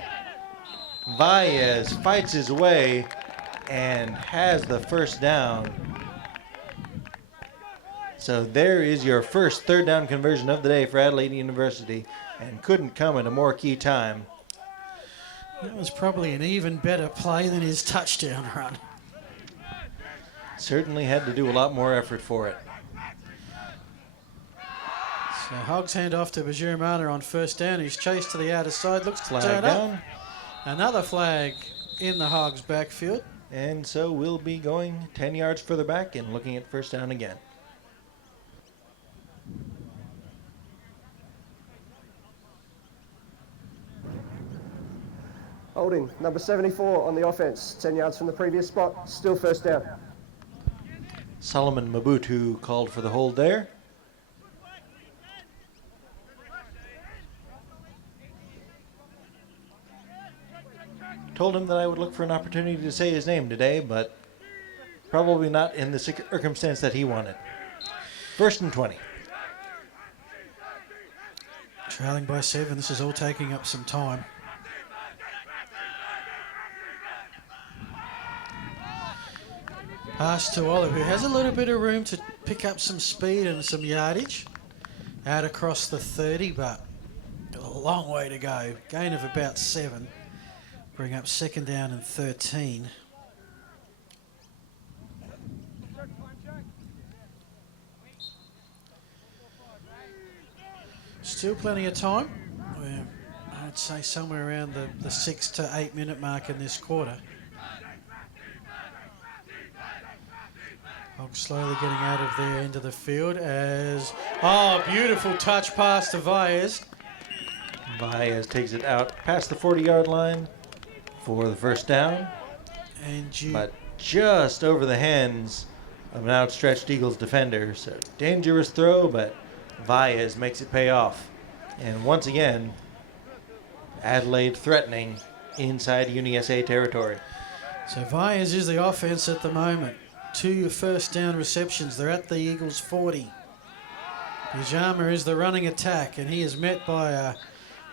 Valles fights his way and has the first down. So there is your first third down conversion of the day for Adelaide University, and couldn't come at a more key time. That was probably an even better play than his touchdown run. Certainly had to do a lot more effort for it. So Hogs hand off to Bajiramana on first down. He's chased to the outer side, looks to Flag turn down. up. Another flag in the Hogs backfield. And so we'll be going 10 yards further back and looking at first down again. Holding number 74 on the offence. 10 yards from the previous spot. Still first down. Solomon Mabutu called for the hold there. Told him that I would look for an opportunity to say his name today, but probably not in the circumstance that he wanted. 1st and 20. Trailing by 7. This is all taking up some time. Pass to Olive, who has a little bit of room to pick up some speed and some yardage. Out across the 30, but a long way to go. Gain of about 7. Bring up second down and 13. Still plenty of time. I'd say somewhere around the 6 to 8 minute mark in this quarter. Hogs slowly getting out of their end of the field as... Oh, beautiful touch pass to Valles. Valles takes it out past the 40-yard line for the first down. But just over the hands of an outstretched Eagles defender. So dangerous throw, but Valles makes it pay off. And once again, Adelaide threatening inside Uni SA territory. So Valles is the offense at the moment. 2 first down receptions. They're at the Eagles 40. Pajama is the running attack, and he is met by a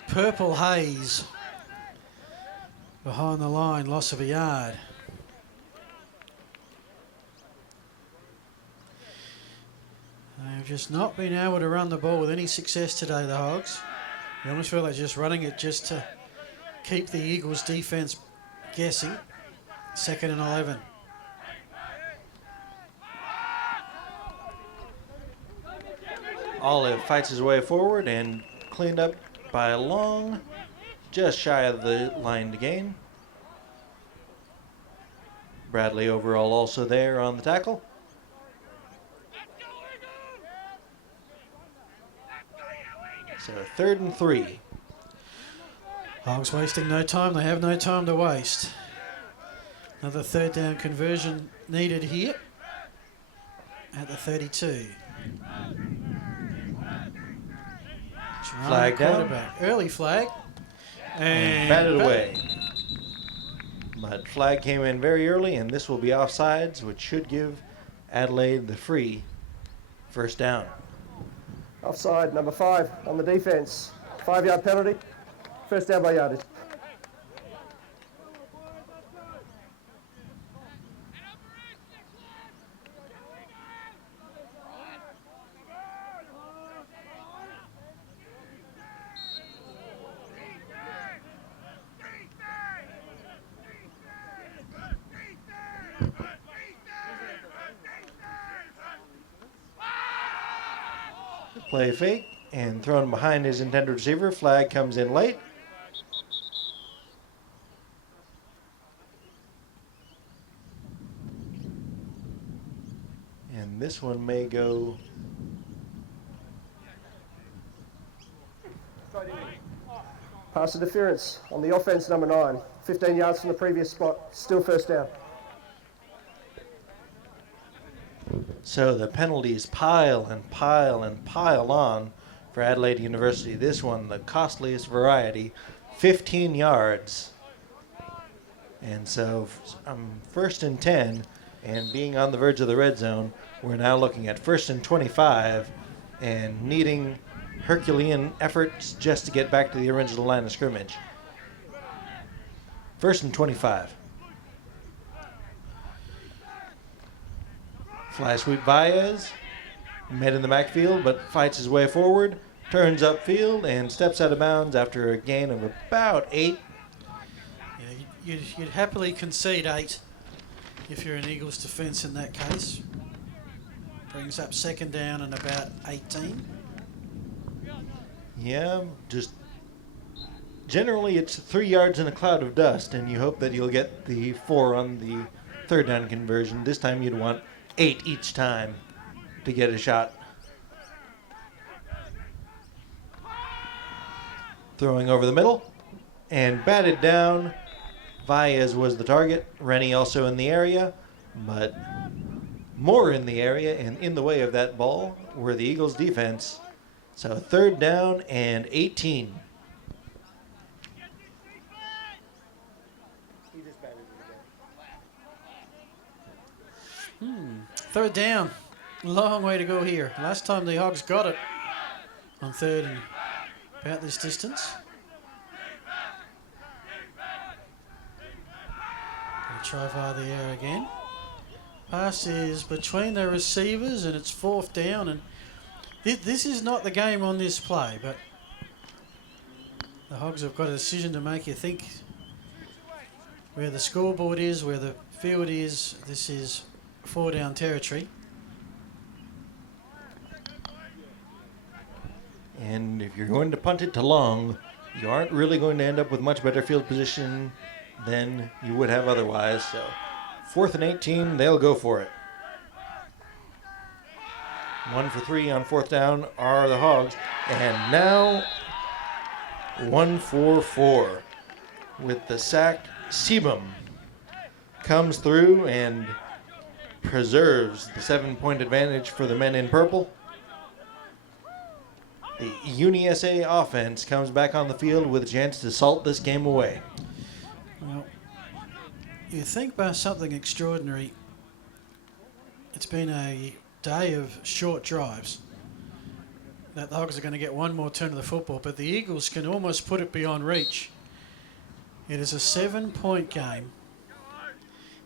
purple haze behind the line, loss of a yard. They've just not been able to run the ball with any success today, the Hogs. You almost feel like just running it just to keep the Eagles defense guessing. 2nd and 11. Olive fights his way forward and cleaned up by a long, just shy of the line to gain. Bradley overall also there on the tackle. So 3rd and 3. Hogs wasting no time. They have no time to waste. Another third down conversion needed here at the 32. Flag down. Early flag. And batted away. But flag came in very early, and this will be offsides, which should give Adelaide the free first down. Offside number 5 on the defence. 5-yard penalty. First down by yardage. Play fake and thrown behind his intended receiver. Flag comes in late. And this one may go. Pass interference on the offense, number 9. 15 yards from the previous spot. Still first down. So the penalties pile and pile and pile on for Adelaide University. This one, the costliest variety, 15 yards. And so first and 10, and being on the verge of the red zone, we're now looking at first and 25 and needing Herculean efforts just to get back to the original line of scrimmage. First and 25. Fly sweep Baez, met in the backfield, but fights his way forward, turns upfield, and steps out of bounds after a gain of about 8. Yeah, you'd happily concede 8 if you're an Eagles defence in that case. Brings up second down and about 18. Yeah, just generally it's 3 yards in a cloud of dust, and you hope that you'll get the 4 on the third down conversion. This time you'd want 8 each time to get a shot. Throwing over the middle and batted down. Baez was the target. Rennie also in the area, but more in the area and in the way of that ball were the Eagles defense. So third down and 18. Third down. Long way to go here. Last time the Hogs got it on third and about this distance. Gonna try via the air again. Pass is between the receivers and it's fourth down, and this is not the game on this play, but the Hogs have got a decision to make. You think where the scoreboard is, where the field is, this is 4 down territory. And if you're going to punt it to long, you aren't really going to end up with much better field position than you would have otherwise. So 4th and 18, they'll go for it. 1 for 3 on 4th down are the Hogs. And now 1 for 4 with the sack. Sebum comes through and preserves the 7-point advantage for the men in purple. The Uni SA offense comes back on the field with a chance to salt this game away. Well, you think about something extraordinary. It's been a day of short drives. That the Hogs are going to get one more turn of the football, but the Eagles can almost put it beyond reach. It is a 7-point game.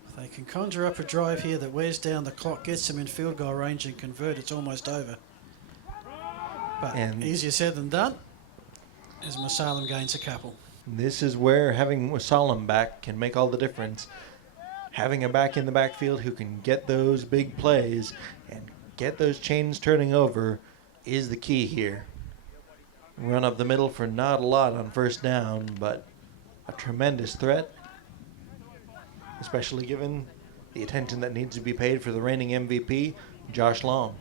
If they can conjure up a drive here that wears down the clock, gets them in field goal range and convert, it's almost over. But easier said than done, as Musalem gains a couple. This is where having Musalem back can make all the difference. Having a back in the backfield who can get those big plays and get those chains turning over is the key here. Run up the middle for not a lot on first down, but a tremendous threat, especially given the attention that needs to be paid for the reigning MVP, Josh Long.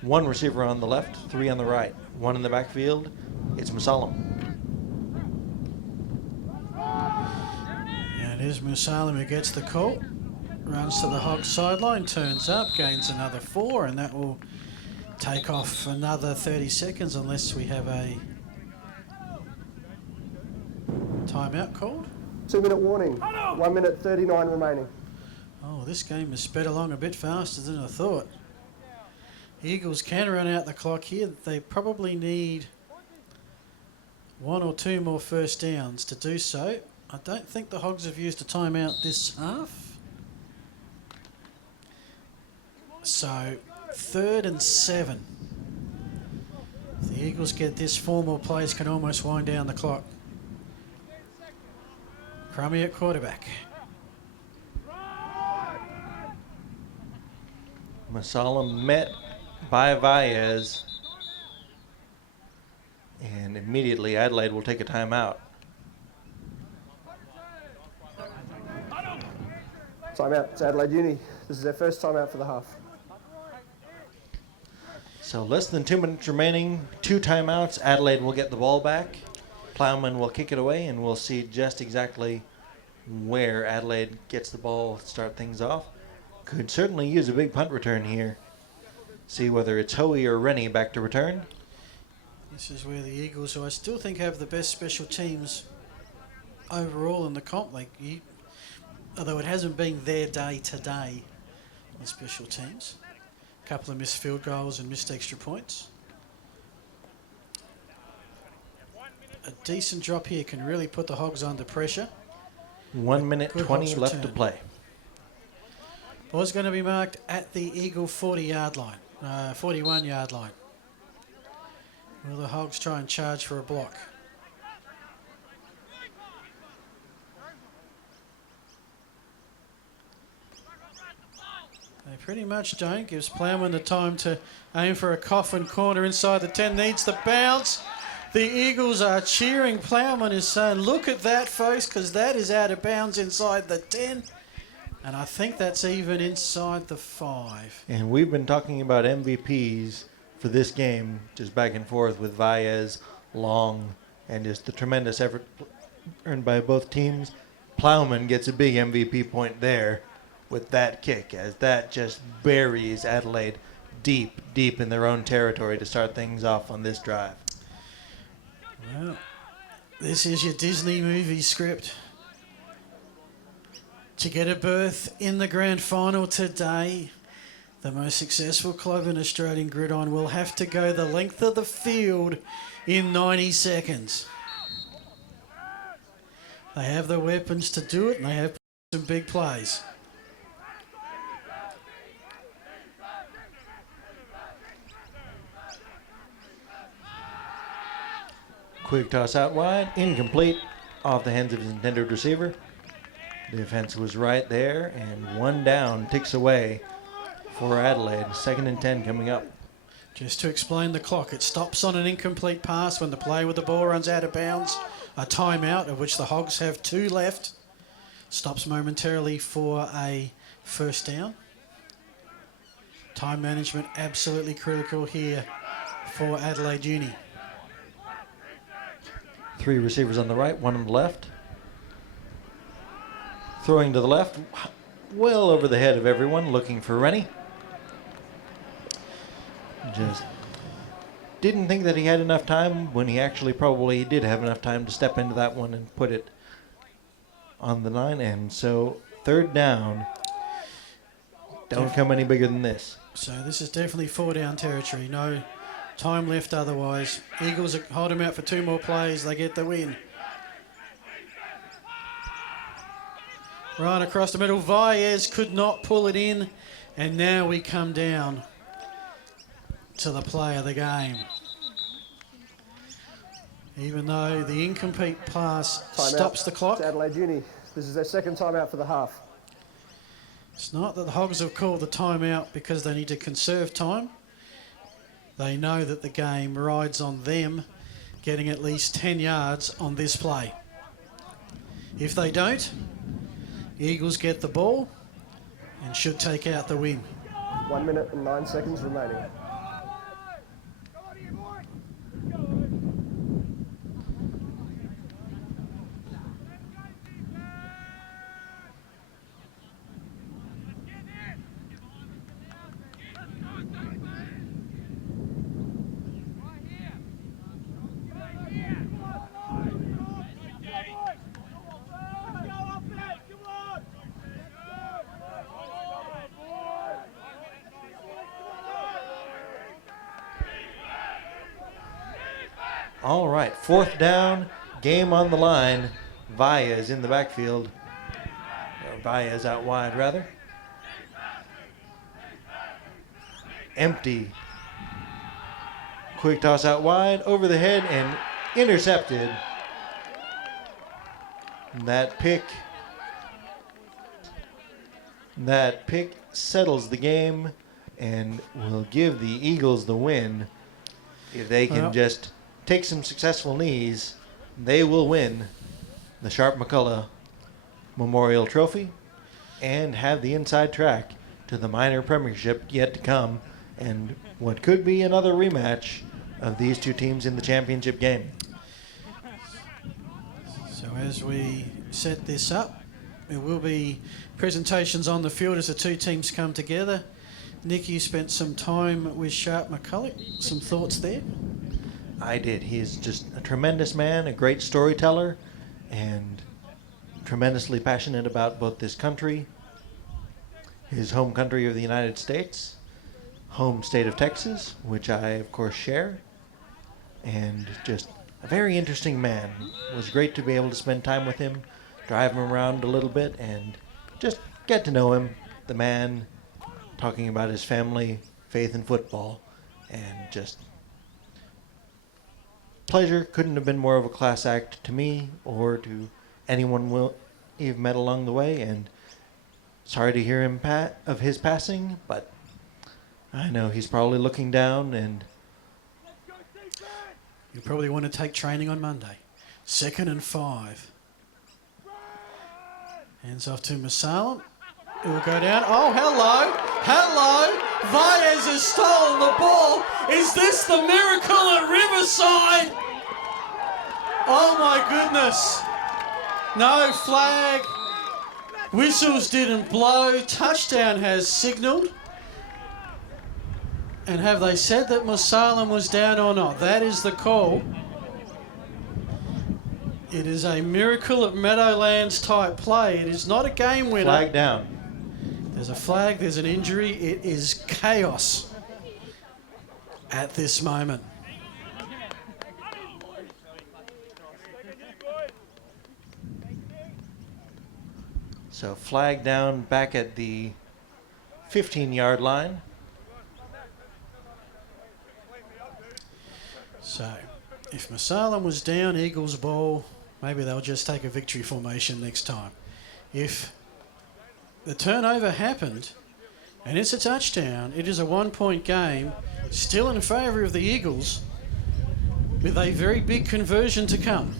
1 receiver on the left, 3 on the right. 1 in the backfield, it's Musalem. And here's Musalem who gets the call. Runs to the Hogs sideline, turns up, gains another 4, and that will take off another 30 seconds unless we have a timeout called. 2-minute warning. 1 minute 39 remaining. Oh, this game has sped along a bit faster than I thought. Eagles can run out the clock here. They probably need 1 or 2 more first downs to do so. I don't think the Hogs have used a timeout this half. So, 3rd and 7. If the Eagles get this, 4 more plays can almost wind down the clock. Crummy at quarterback. Musalem met by Baez, and immediately Adelaide will take a timeout. Timeout. It's Adelaide Uni. This is their first timeout for the half. So less than 2 minutes remaining, 2 timeouts. Adelaide will get the ball back. Plowman will kick it away, and we'll see just exactly where Adelaide gets the ball to start things off. Could certainly use a big punt return here. See whether it's Hoey or Rennie back to return. This is where the Eagles, who I still think have the best special teams overall in the comp, although it hasn't been their day today on special teams. A couple of missed field goals and missed extra points. A decent drop here can really put the Hogs under pressure. 1 minute, Good 20 Hogs left return. to play. Ball's going to be marked at the Eagle 40-yard line, 41-yard line. Will the Hogs try and charge for a block? They pretty much don't. Gives Plowman the time to aim for a coffin corner inside the 10. Needs the bounce. The Eagles are cheering. Plowman is saying, look at that, folks, because that is out of bounds inside the 10. And I think that's even inside the 5. And we've been talking about MVPs for this game, just back and forth with Valles, Long, and just the tremendous effort earned by both teams. Plowman gets a big MVP point there with that kick, as that just buries Adelaide deep, deep in their own territory to start things off on this drive. Well, this is your Disney movie script. To get a berth in the grand final today, the most successful club in Australian gridiron will have to go the length of the field in 90 seconds. They have the weapons to do it, and they have some big plays. Quick toss out wide, incomplete, off the hands of his intended receiver. The defense was right there, and 1 down ticks away for Adelaide. 2nd and 10 coming up. Just to explain the clock, it stops on an incomplete pass when the player with the ball runs out of bounds. A timeout, of which the Hogs have 2 left. Stops momentarily for a first down. Time management absolutely critical here for Adelaide Uni. 3 receivers on the right, 1 on the left. Throwing to the left, well over the head of everyone, looking for Rennie. Just didn't think that he had enough time when he actually probably did have enough time to step into that one and put it on the line. And so 3rd down, don't come any bigger than this. So this is definitely 4 down territory. No time left otherwise. Eagles hold him out for 2 more plays. They get the win. Right across the middle. Valles could not pull it in. And now we come down to the play of the game. Even though the incomplete pass stops the clock. It's Adelaide Uni. This is their 2nd timeout for the half. It's not that the Hogs have called the timeout because they need to conserve time. They know that the game rides on them getting at least 10 yards on this play. If they don't, the Eagles get the ball and should take out the win. 1 minute and 9 seconds remaining. All right, 4th down, game on the line. Valles in the backfield. Or Valles out wide, rather. Empty. Quick toss out wide, over the head, and intercepted. That pick settles the game and will give the Eagles the win. If they can just take some successful knees, they will win the Sharpe McCullough Memorial Trophy and have the inside track to the minor premiership yet to come and what could be another rematch of these two teams in the championship game. So as we set this up, there will be presentations on the field as the two teams come together. Nick, you spent some time with Sharpe McCullough. Some thoughts there? I did. He is just a tremendous man, a great storyteller, and tremendously passionate about both this country, his home country of the United States, home state of Texas, which I, of course, share, and just a very interesting man. It was great to be able to spend time with him, drive him around a little bit, and just get to know him, the man, talking about his family, faith in football, and just pleasure. Couldn't have been more of a class act to me or to anyone you've met along the way, and sorry to hear him of his passing, but I know he's probably looking down, and you probably want to take training on Monday. 2nd and 5. Hands off to Masalam. It will go down. Oh, hello. Hello. Valles has stolen the ball. Is this the miracle at Riverside? Oh, my goodness. No flag. Whistles didn't blow. Touchdown has signalled. And have they said that Masalam was down or not? That is the call. It is a miracle at Meadowlands type play. It is not a game winner. flag down. There's a flag, there's an injury. It is chaos at this moment. So flag down back at the 15-yard line. So, if Masalam was down, Eagles ball, maybe they'll just take a victory formation next time. If the turnover happened and it's a touchdown, it is a 1-point game, still in favour of the Eagles, with a very big conversion to come.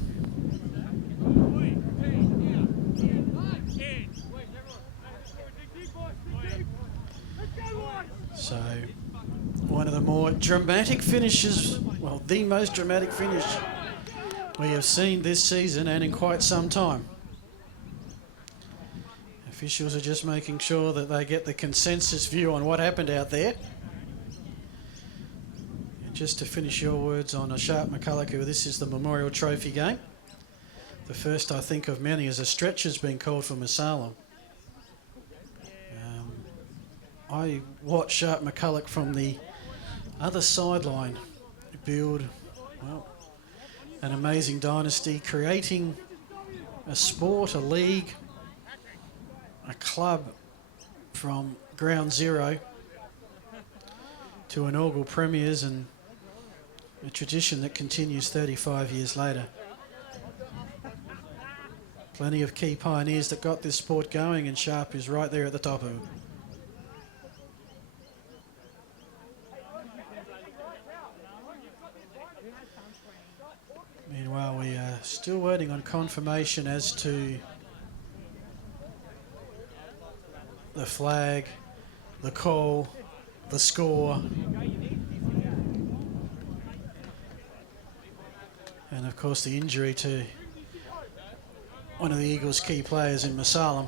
So, one of the more dramatic finishes, well, the most dramatic finish we have seen this season and in quite some time. Officials are just making sure that they get the consensus view on what happened out there. And just to finish your words on Sharpe McCullough, this is the Memorial Trophy game. The first, I think, of many as a stretch has been called for Masalam. I watched Sharpe McCullough from the other sideline build, well, an amazing dynasty, creating a sport, a league, a club from ground zero to inaugural premiers, and a tradition that continues 35 years later. Plenty of key pioneers that got this sport going, and Sharpe is right there at the top of it. Meanwhile, we are still waiting on confirmation as to the flag, the call, the score, and of course the injury to one of the Eagles' key players in Masalam.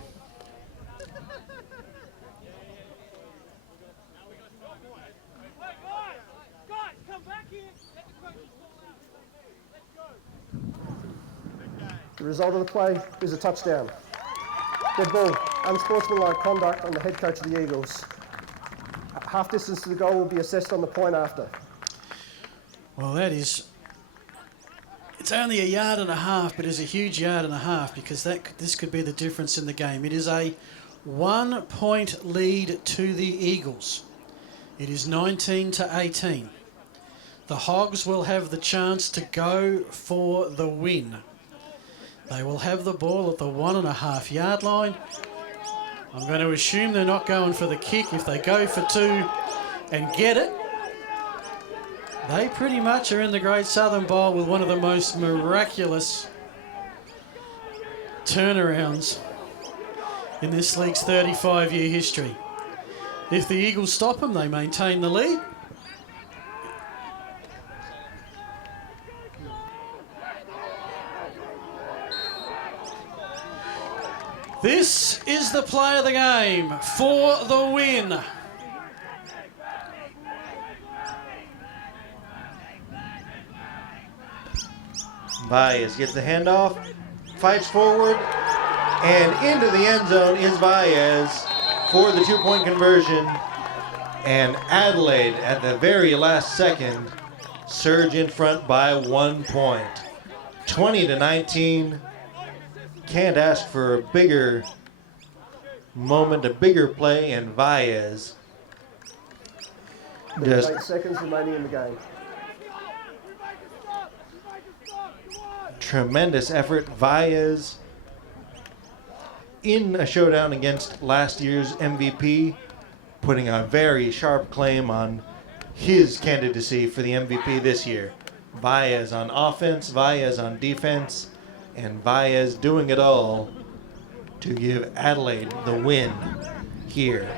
The result of the play is a touchdown. Dead ball, unsportsmanlike conduct on the head coach of the Eagles. Half distance to the goal will be assessed on the point after. Well, that is, it's only 1.5 yards, but it's a huge 1.5 yards because this could be the difference in the game. It is a 1-point lead to the Eagles. It is 19-18. The Hogs will have the chance to go for the win. They will have the ball at the 1.5 yard line. I'm going to assume they're not going for the kick. If they go for 2 and get it, they pretty much are in the Great Southern Bowl with one of the most miraculous turnarounds in this league's 35-year history. If the Eagles stop them, they maintain the lead. This is the play of the game for the win. Baez gets the handoff, fights forward, and into the end zone is Baez for the 2-point conversion. And Adelaide, at the very last second, surge in front by 1 point. 20-19. Can't ask for a bigger moment, a bigger play, and Baez There's just 8 seconds remaining in the game. tremendous effort. Baez in a showdown against last year's MVP, putting a very sharp claim on his candidacy for the MVP this year. Baez on offense, Baez on defense, and Baez doing it all to give Adelaide the win here.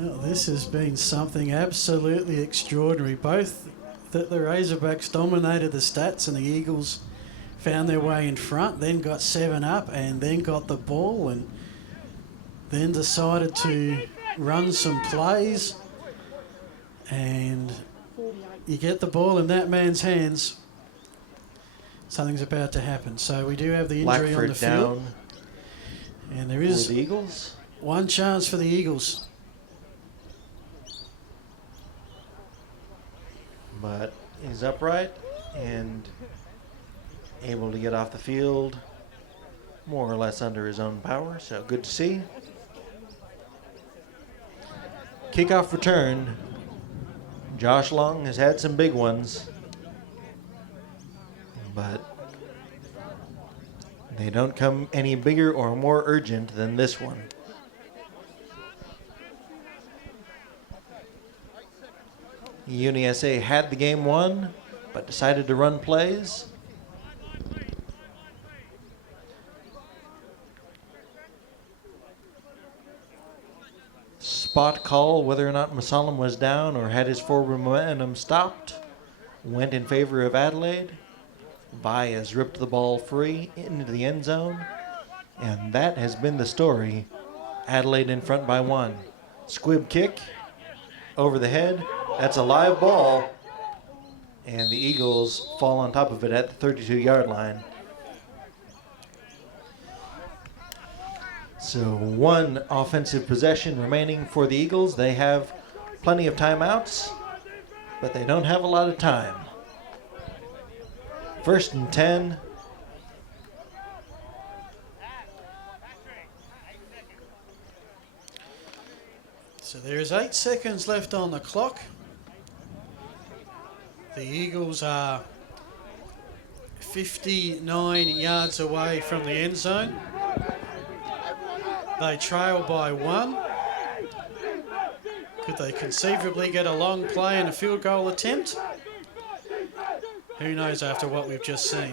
Well, this has been something absolutely extraordinary. Both that the Razorbacks dominated the stats and the Eagles found their way in front, then got 7 up and then got the ball and then decided to run some plays, and you get the ball in that man's hands, something's about to happen. So we do have the injury on the Blackford field. down And there for is the Eagles. one chance for the Eagles. But he's upright and able to get off the field more or less under his own power, so good to see. Kickoff return. Josh Long has had some big ones, but they don't come any bigger or more urgent than this one. Uni SA had the game won, but decided to run plays. Spot call, whether or not McCullough was down or had his forward momentum stopped, went in favor of Adelaide. Baez ripped the ball free into the end zone, and that has been the story. Adelaide in front by 1. Squib kick over the head. That's a live ball, and the Eagles fall on top of it at the 32-yard line. So 1 offensive possession remaining for the Eagles. They have plenty of timeouts, but they don't have a lot of time. 1st and 10. So there is 8 seconds left on the clock. The Eagles are 59 yards away from the end zone. They trail by 1. Could they conceivably get a long play and a field goal attempt? Who knows after what we've just seen.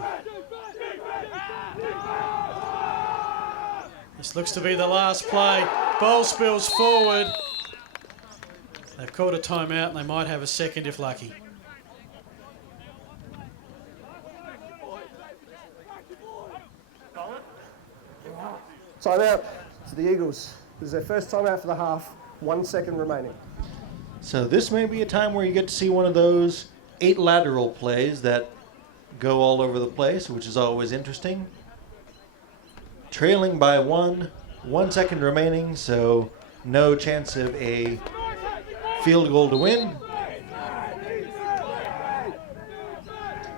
This looks to be the last play. Ball spills forward. They've called a timeout and they might have a second if lucky. Timeout to the Eagles. This is their first timeout for the half. 1 second remaining. So this may be a time where you get to see one of those 8 lateral plays that go all over the place, which is always interesting. Trailing by 1, 1 second remaining, so no chance of a field goal to win.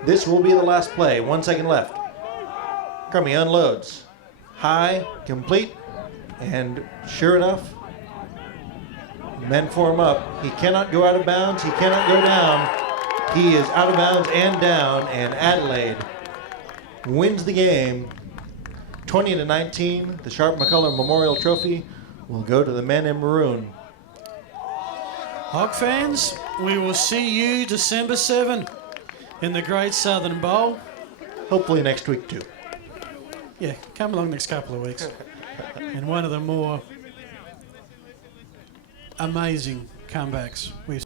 This will be the last play. 1 second left. Crummy unloads. High, complete, and sure enough, men form up. He cannot go out of bounds. He cannot go down. He is out of bounds and down, and Adelaide wins the game 20-19. The Sharpe McCullough Memorial Trophy will go to the men in maroon. Hog fans, we will see you December 7 in the Great Southern Bowl. Hopefully next week too. Yeah, come along next couple of weeks. And one of the more amazing comebacks we've.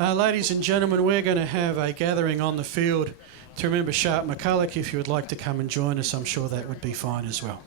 Ladies and gentlemen, we're going to have a gathering on the field to remember Sharpe McCullough. If you would like to come and join us, I'm sure that would be fine as well.